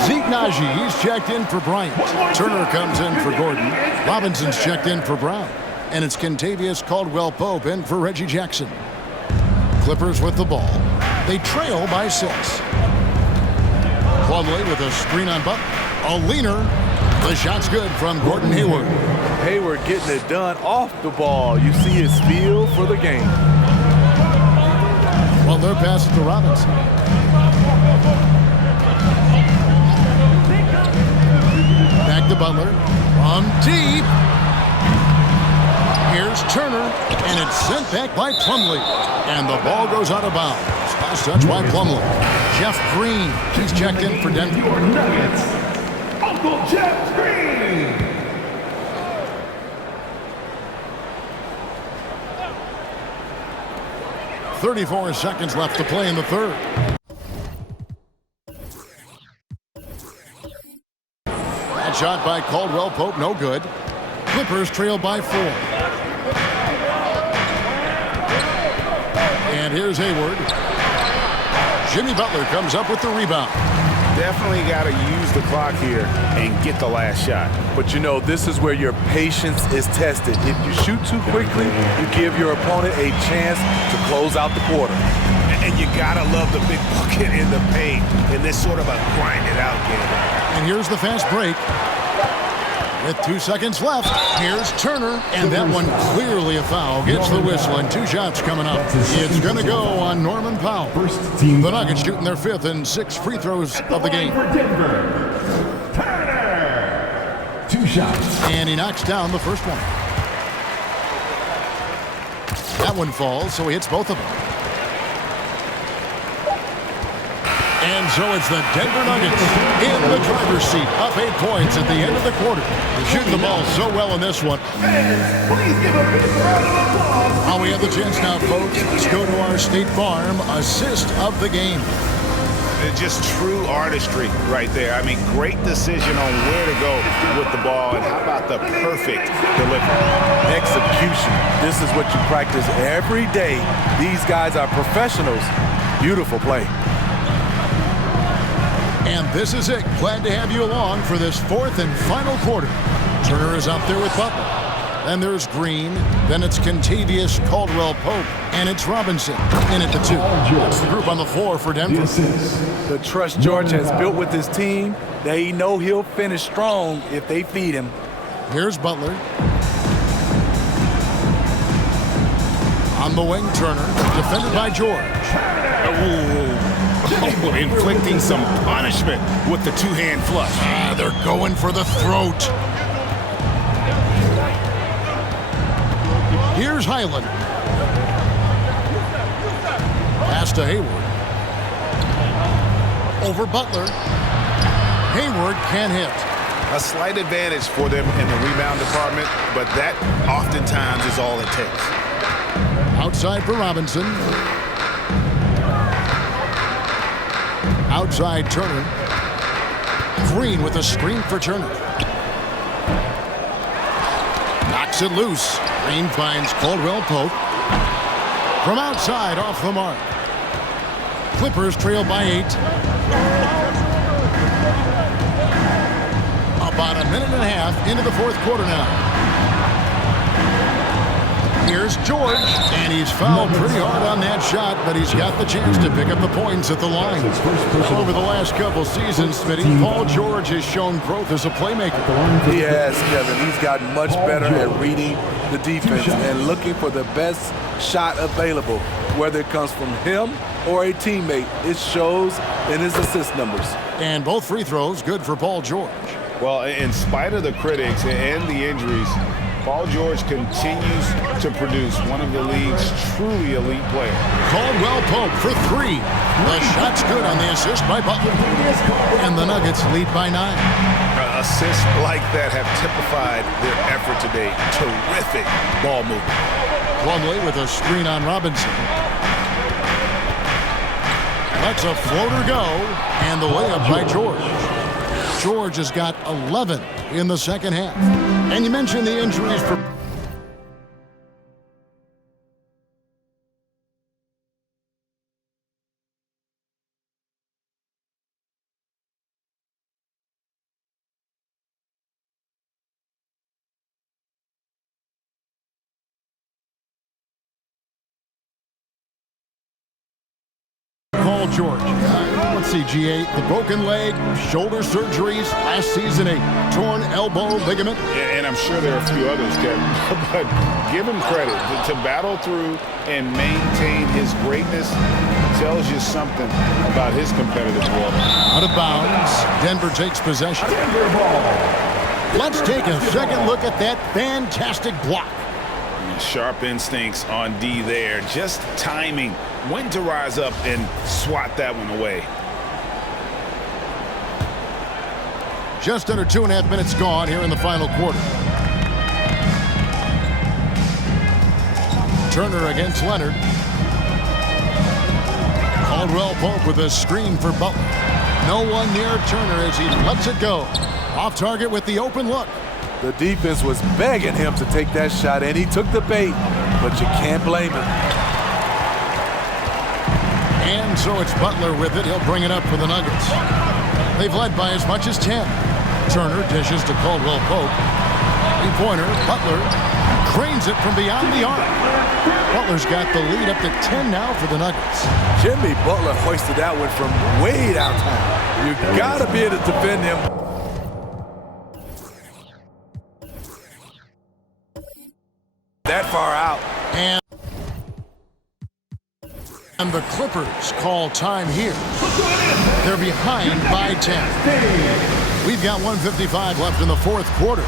Zeke Naji, he's checked in for Bryant. Turner comes in for Gordon. Robinson's checked in for Brown. And it's Kentavious Caldwell-Pope in for Reggie Jackson. Clippers with the ball. They trail by 6. Plumlee with a screen on Butler. A leaner. The shot's good from Gordon Hayward. Hayward getting it done off the ball. You see his feel for the game. Well, they're passing to Robinson. Back to Butler. On deep. Here's Turner, and it's sent back by Plumlee. And the ball goes out of bounds. Last touch by Plumlee. Jeff Green, he's checked in for Denver. Nuggets, Uncle Jeff Green. .34 seconds left to play in the third. That shot by Caldwell-Pope, no good. Clippers trail by 4. And here's Hayward. Jimmy Butler comes up with the rebound. Definitely got to use the clock here and get the last shot. But you know, this is where your patience is tested. If you shoot too quickly, you give your opponent a chance to close out the quarter. And you got to love the big bucket in the paint in this sort of a grind-it-out game. And here's the fast break. With 2 seconds left, here's Turner, and that one clearly a foul. Gets the whistle, and 2 shots coming up. It's going to go on Norman Powell. The Nuggets shooting their 5th and 6th free throws of the game. For Denver, Turner. 2 shots. And he knocks down the first one. That one falls, so he hits both of them. And so it's the Denver Nuggets in the driver's seat, up 8 points at the end of the quarter. Shooting the ball so well in this one. Please give a big round of applause. Now we have the chance now, folks. Let's go to our State Farm assist of the game. Just true artistry right there. I mean, great decision on where to go with the ball, and how about the perfect delivery? Execution. This is what you practice every day. These guys are professionals. Beautiful play. And this is it. Glad to have you along for this 4th and final quarter. Turner is out there with Butler. Then there's Green. Then it's Kentavious Caldwell-Pope. And it's Robinson in at the 2. That's the group on the floor for Denver. The trust George has built with his team, they know he'll finish strong if they feed him. Here's Butler. On the wing, Turner. Defended by George. Oh, inflicting some punishment with the 2-hand flush. They're going for the throat. Here's Highland. Pass to Hayward. Over Butler. Hayward can't hit. A slight advantage for them in the rebound department, but that oftentimes is all it takes. Outside for Robinson. Outside Turner. Green with a screen for Turner. Knocks it loose. Green finds Caldwell Pope. From outside, off the mark. Clippers trail by 8. About a minute and a half into the fourth quarter now. Here's George, and he's fouled pretty hard on that shot, but he's got the chance to pick up the points at the line. Over the last couple seasons, Smitty, Paul George has shown growth as a playmaker. He has, Kevin. He's gotten much better at reading the defense and looking for the best shot available, whether it comes from him or a teammate. It shows in his assist numbers. And both free throws good for Paul George. Well, in spite of the critics and the injuries, Paul George continues to produce one of the league's truly elite players. Caldwell Pope for 3. The shot's good on the assist by Butler. And the Nuggets lead by 9. Assists like that have typified their effort today. Terrific ball movement. Plumlee with a screen on Robinson. Lets a floater go, and the layup by George. George has got 11 in the second half. And you mentioned the injuries for... Paul George. Let's see, G8, the broken leg, shoulder surgeries, last season a torn elbow ligament. And I'm sure there are a few others, Kevin, but give him credit. To battle through and maintain his greatness tells you something about his competitive world. Out of bounds, Denver takes possession. Let's take a second look at that fantastic block. Sharp instincts on D there. Just timing when to rise up and swat that one away. Just under 2.5 minutes gone here in the final quarter. Turner against Leonard. Caldwell Pope with a screen for Butler. No one near Turner as he lets it go. Off target with the open look. The defense was begging him to take that shot, and he took the bait, but you can't blame him. And so it's Butler with it. He'll bring it up for the Nuggets. They've led by as much as 10. Turner dishes to Caldwell Pope. Three-pointer, Butler cranes it from beyond the arc. Butler's got the lead up to 10 now for the Nuggets. Jimmy Butler hoisted that one from way downtown. You gotta be able to defend him. That far out. And the Clippers call time here. They're behind by 10. We've got 1:55 left in the fourth quarter.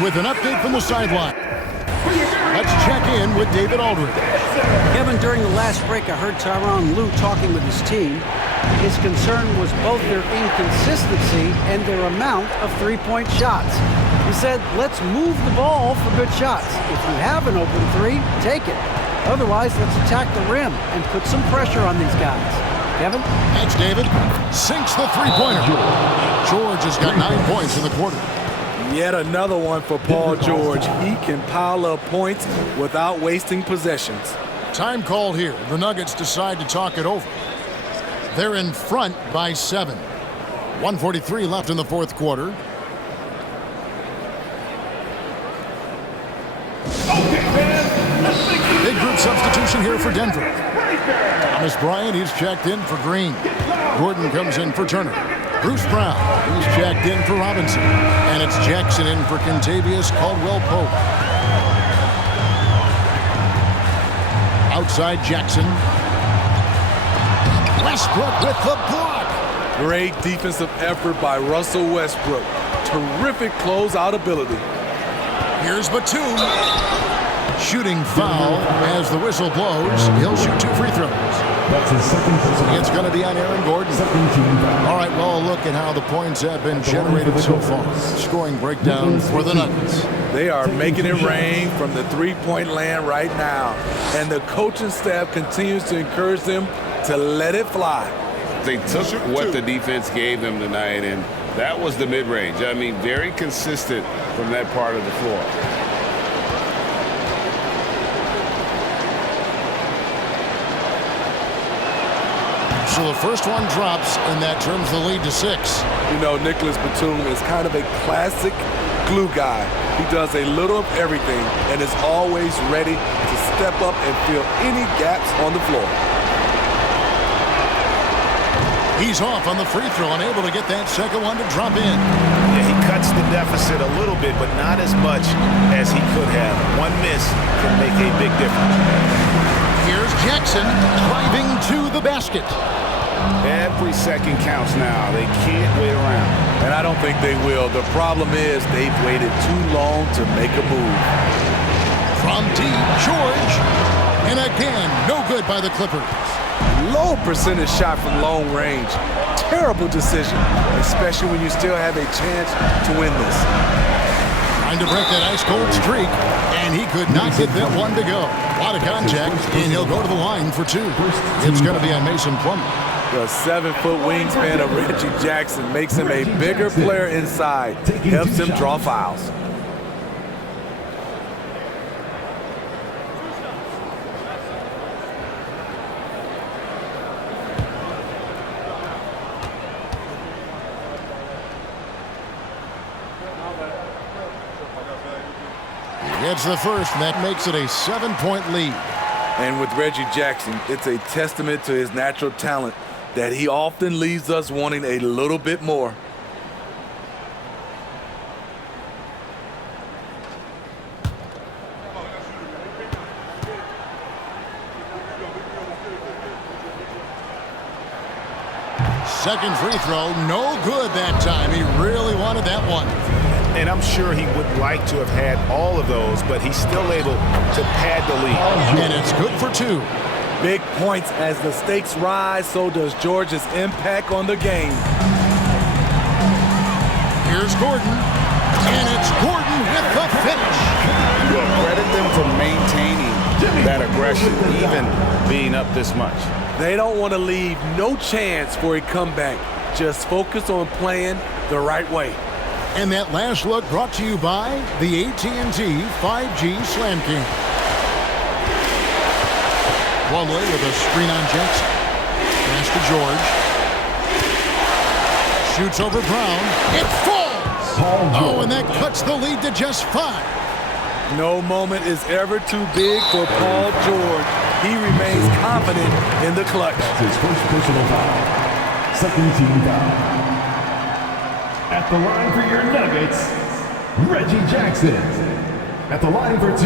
With an update from the sideline. Let's check in with David Aldridge. Kevin, during the last break, I heard Tyronn Lue talking with his team. His concern was both their inconsistency and their amount of three-point shots. He said, let's move the ball for good shots. If you have an open three, take it. Otherwise, let's attack the rim and put some pressure on these guys. Kevin? Thanks, David. Sinks the three-pointer. George has got 9 points in the quarter. Yet another one for Paul George. He can pile up points without wasting possessions. Time called here. The Nuggets decide to talk it over. They're in front by 7. 1:43 left in the fourth quarter. Big group substitution here for Denver. Thomas Bryant, he's checked in for Green. Gordon comes in for Turner. Bruce Brown, he's checked in for Robinson. And it's Jackson in for Kentavious Caldwell-Pope. Outside Jackson. Westbrook with the block. Great defensive effort by Russell Westbrook. Terrific closeout ability. Here's Batum. Shooting foul as the whistle blows. He'll shoot 2 free throws. That's his second personal. It's going to be on Aaron Gordon. All right, well, look at how the points have been generated so far. Scoring breakdown for the Nuggets. They are making it rain from the three-point land right now. And the coaching staff continues to encourage them to let it fly. They took what the defense gave them tonight, and that was the mid-range. I mean, very consistent from that part of the floor. So the first one drops, and that turns the lead to 6. You know, Nicholas Batum is kind of a classic glue guy. He does a little of everything and is always ready to step up and fill any gaps on the floor. He's off on the free throw, unable to get that second one to drop in. Yeah, he cuts the deficit a little bit, but not as much as he could have. One miss can make a big difference. Here's Jackson driving to the basket. Every second counts now. They can't wait around. And I don't think they will. The problem is they've waited too long to make a move. From deep, George. And again, no good by the Clippers. Low percentage shot from long range. Terrible decision, especially when you still have a chance to win this. Trying to break that ice-cold streak, and he could not get that one to go. A lot of contact, and he'll go to the line for 2. It's going to be on Mason Plumlee. The 7-foot wingspan of Reggie Jackson makes him a bigger player inside, helps him draw fouls. Gets the first, and that makes it a 7-point lead. And with Reggie Jackson, it's a testament to his natural talent that he often leaves us wanting a little bit more. Second free throw, no good that time. He really wanted that one. And I'm sure he would like to have had all of those, but he's still able to pad the lead. And it's good for 2. Big points as the stakes rise, so does George's impact on the game. Here's Gordon, and it's Gordon with the finish. Well, credit them for maintaining that aggression, even being up this much. They don't want to leave no chance for a comeback. Just focus on playing the right way. And that last look brought to you by the AT&T 5G Slam King. Plumlee with a screen on Jackson. Pass to George. Shoots over Brown. It falls! Oh, and that cuts the lead to just 5. No moment is ever too big for Paul George. He remains confident in the clutch. That's his first personal foul. Second team foul. At the line for your Nuggets, Reggie Jackson. At the line for 2.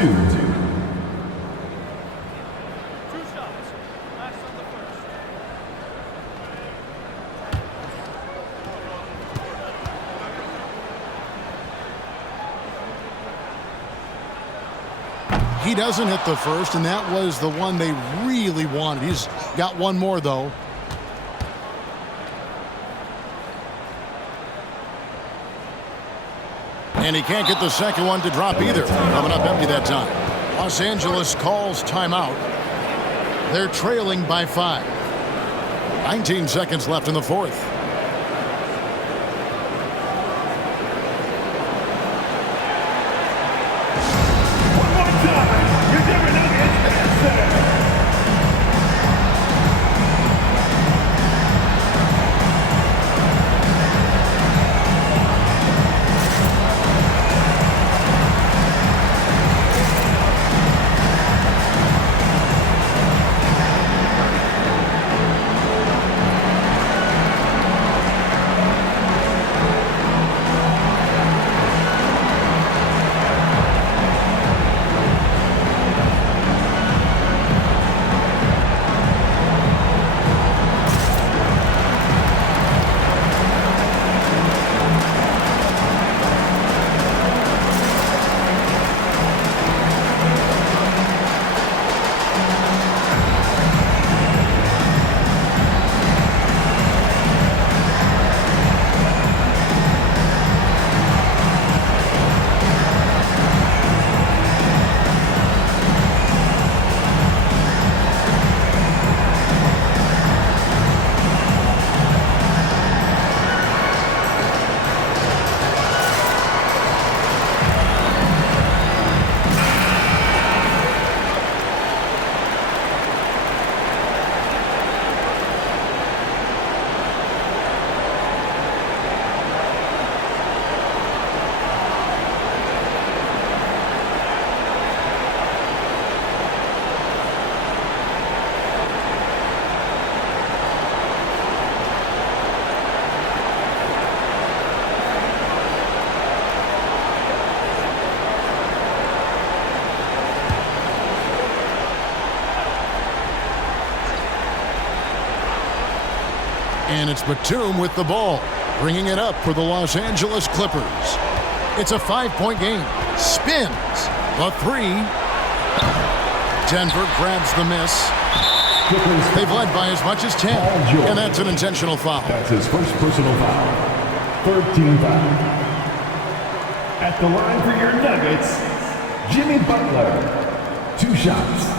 He doesn't hit the first, and that was the one they really wanted. He's got one more, though. And he can't get the second one to drop either. Coming up empty that time. Los Angeles calls timeout. They're trailing by 5. 19 seconds left in the fourth. And it's Batum with the ball, bringing it up for the Los Angeles Clippers. It's a 5-point game. Spins. The three. Denver grabs the miss. They've led by as much as 10. And that's an intentional foul. That's his first personal foul. 13 foul. At the line for your Nuggets, Jimmy Butler. 2 shots.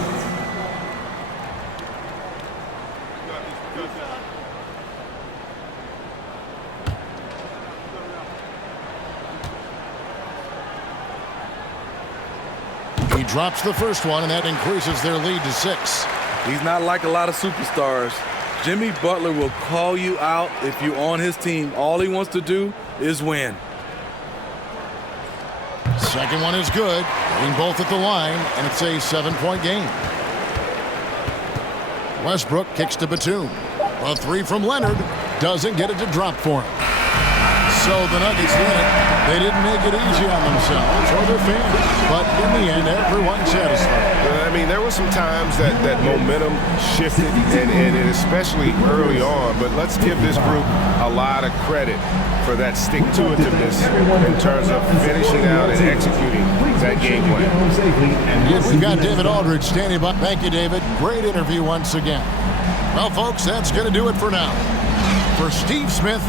He drops the first one, and that increases their lead to 6. He's not like a lot of superstars. Jimmy Butler will call you out if you're on his team. All he wants to do is win. Second one is good. Hitting both at the line, and it's a 7-point game. Westbrook kicks to Batum. A three from Leonard doesn't get it to drop for him. So the Nuggets win it. They didn't make it easy on themselves or their fans, but in the end, everyone's satisfied. I mean, there were some times that momentum shifted, and especially early on, but let's give this group a lot of credit for that stick-to-itiveness in terms of finishing out and executing that game plan. And we've got David Aldridge standing by. Thank you, David. Great interview once again. Well, folks, that's going to do it for now. For Steve Smith,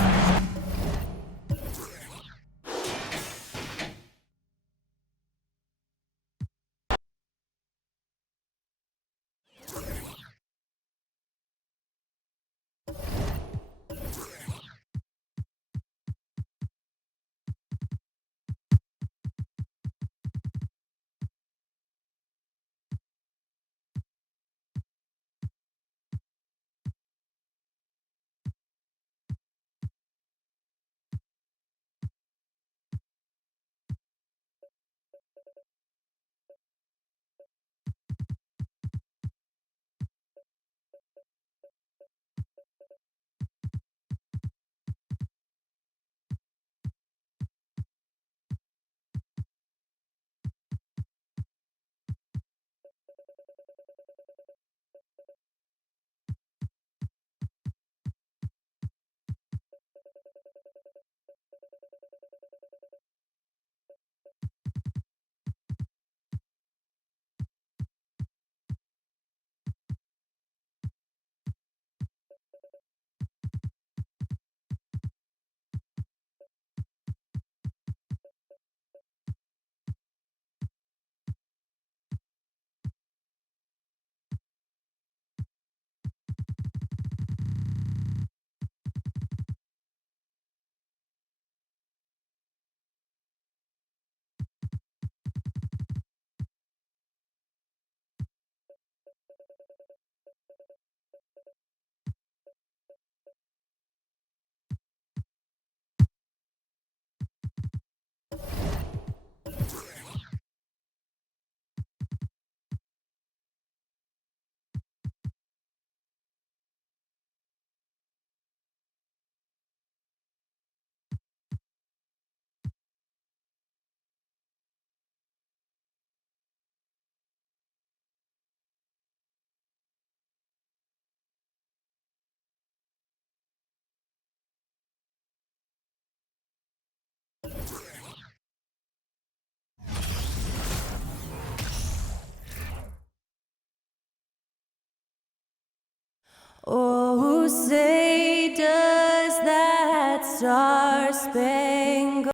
oh, say does that star-spangled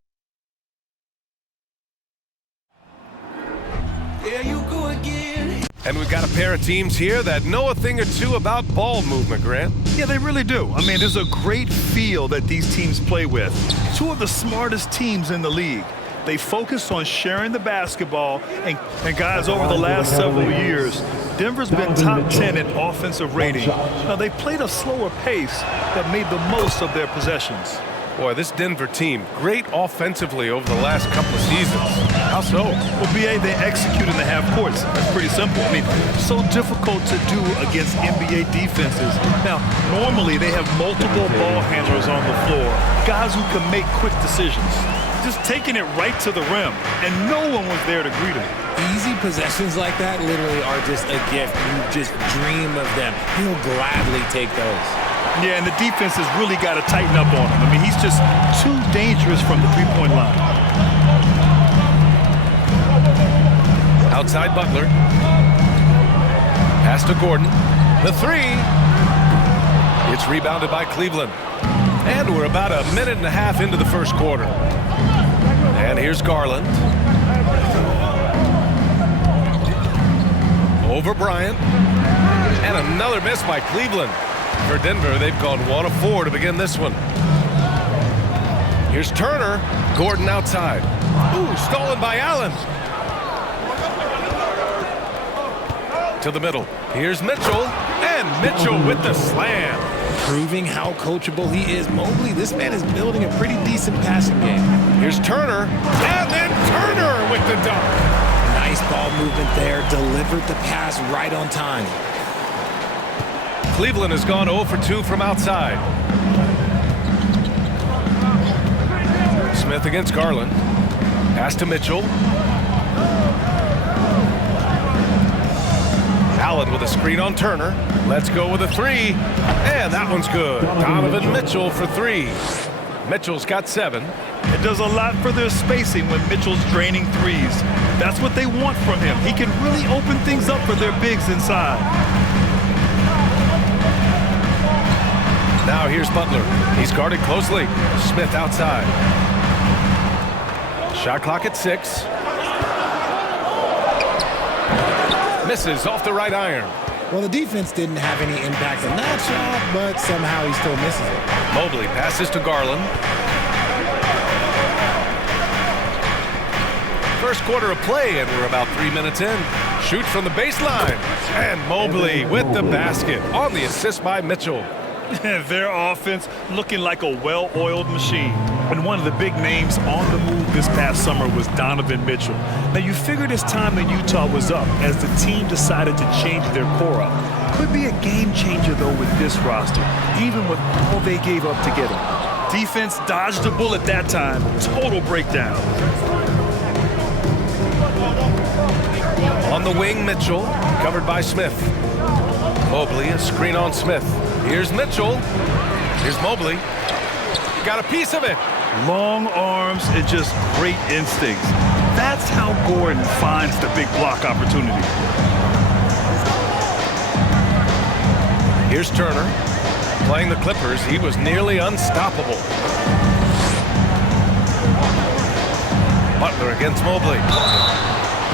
There you go again. And we've got a pair of teams here that know a thing or two about ball movement, Grant. Yeah, they really do. I mean, there's a great feel that these teams play with. Two of the smartest teams in the league. They focus on sharing the basketball, and guys, over the last several years, Denver's been top 10 in offensive rating. Now, they played a slower pace, but made the most of their possessions. Boy, this Denver team, great offensively over the last couple of seasons. How so? Well, BA, they execute in the half courts. That's pretty simple. I mean, so difficult to do against NBA defenses. Now, normally they have multiple ball handlers on the floor, guys who can make quick decisions. Just taking it right to the rim, and no one was there to greet him. Easy possessions like that literally are just a gift. You just dream of them. He'll gladly take those. Yeah, and the defense has really got to tighten up on him. I mean, he's just too dangerous from the three-point line. Outside Butler. Pass to Gordon. The three. It's rebounded by Cleveland. And we're about a minute and a half into the first quarter. And here's Garland. Over Bryant. And another miss by Cleveland. For Denver, they've gone 1 of 4 to begin this one. Here's Turner. Gordon outside. Ooh, stolen by Allen. To the middle. Here's Mitchell. And Mitchell with the slam. Proving how coachable he is. Mobley, this man is building a pretty decent passing game. Here's Turner. And then Turner with the dunk. Nice ball movement there. Delivered the pass right on time. Cleveland has gone 0 for 2 from outside. Smith against Garland. Pass to Mitchell. Allen with a screen on Turner. Let's go with a three. And that one's good. Donovan Mitchell for 3. Mitchell's got 7. It does a lot for their spacing when Mitchell's draining threes. That's what they want from him. He can really open things up for their bigs inside. Now here's Butler. He's guarded closely. Smith outside. Shot clock at 6. Misses off the right iron. Well, the defense didn't have any impact on that shot, but somehow he still misses it. Mobley passes to Garland. First quarter of play, and we're about 3 minutes in. Shoot from the baseline. And Mobley with the basket on the assist by Mitchell. Their offense looking like a well-oiled machine. And one of the big names on the move this past summer was Donovan Mitchell. Now, you figured his time in Utah was up as the team decided to change their core up. Could be a game changer, though, with this roster, even with all they gave up to get him. Defense dodged a bullet that time. Total breakdown. On the wing, Mitchell, covered by Smith. Mobley, a screen on Smith. Here's Mitchell. Here's Mobley. Got a piece of it. Long arms and just great instincts. That's how Gordon finds the big block opportunity. Here's Turner. Playing the Clippers, he was nearly unstoppable. Butler against Mobley.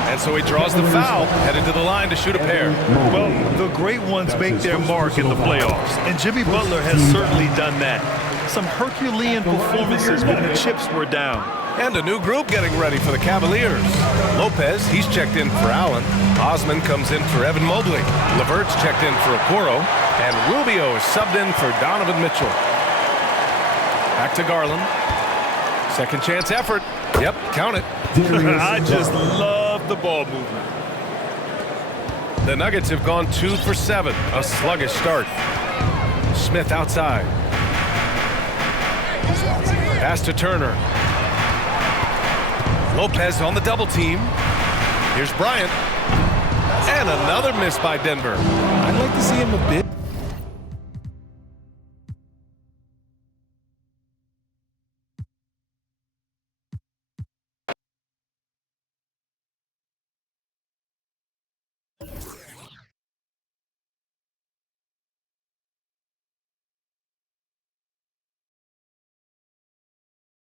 And so he draws the foul, headed to the line to shoot a pair. Well, the great ones make their mark in the playoffs, and Jimmy Butler has certainly done that. Some Herculean performances when the chips were down. And a new group getting ready for the Cavaliers. Lopez, he's checked in for Allen. Osman comes in for Evan Mobley. LeVert's checked in for Okoro. And Rubio is subbed in for Donovan Mitchell. Back to Garland. Second chance effort. Yep, count it. I just love the ball movement. The Nuggets have gone 2 for 7. A sluggish start. Smith outside. Pass to Turner. Lopez on the double team. Here's Bryant. And another miss by Denver. I'd like to see him a bit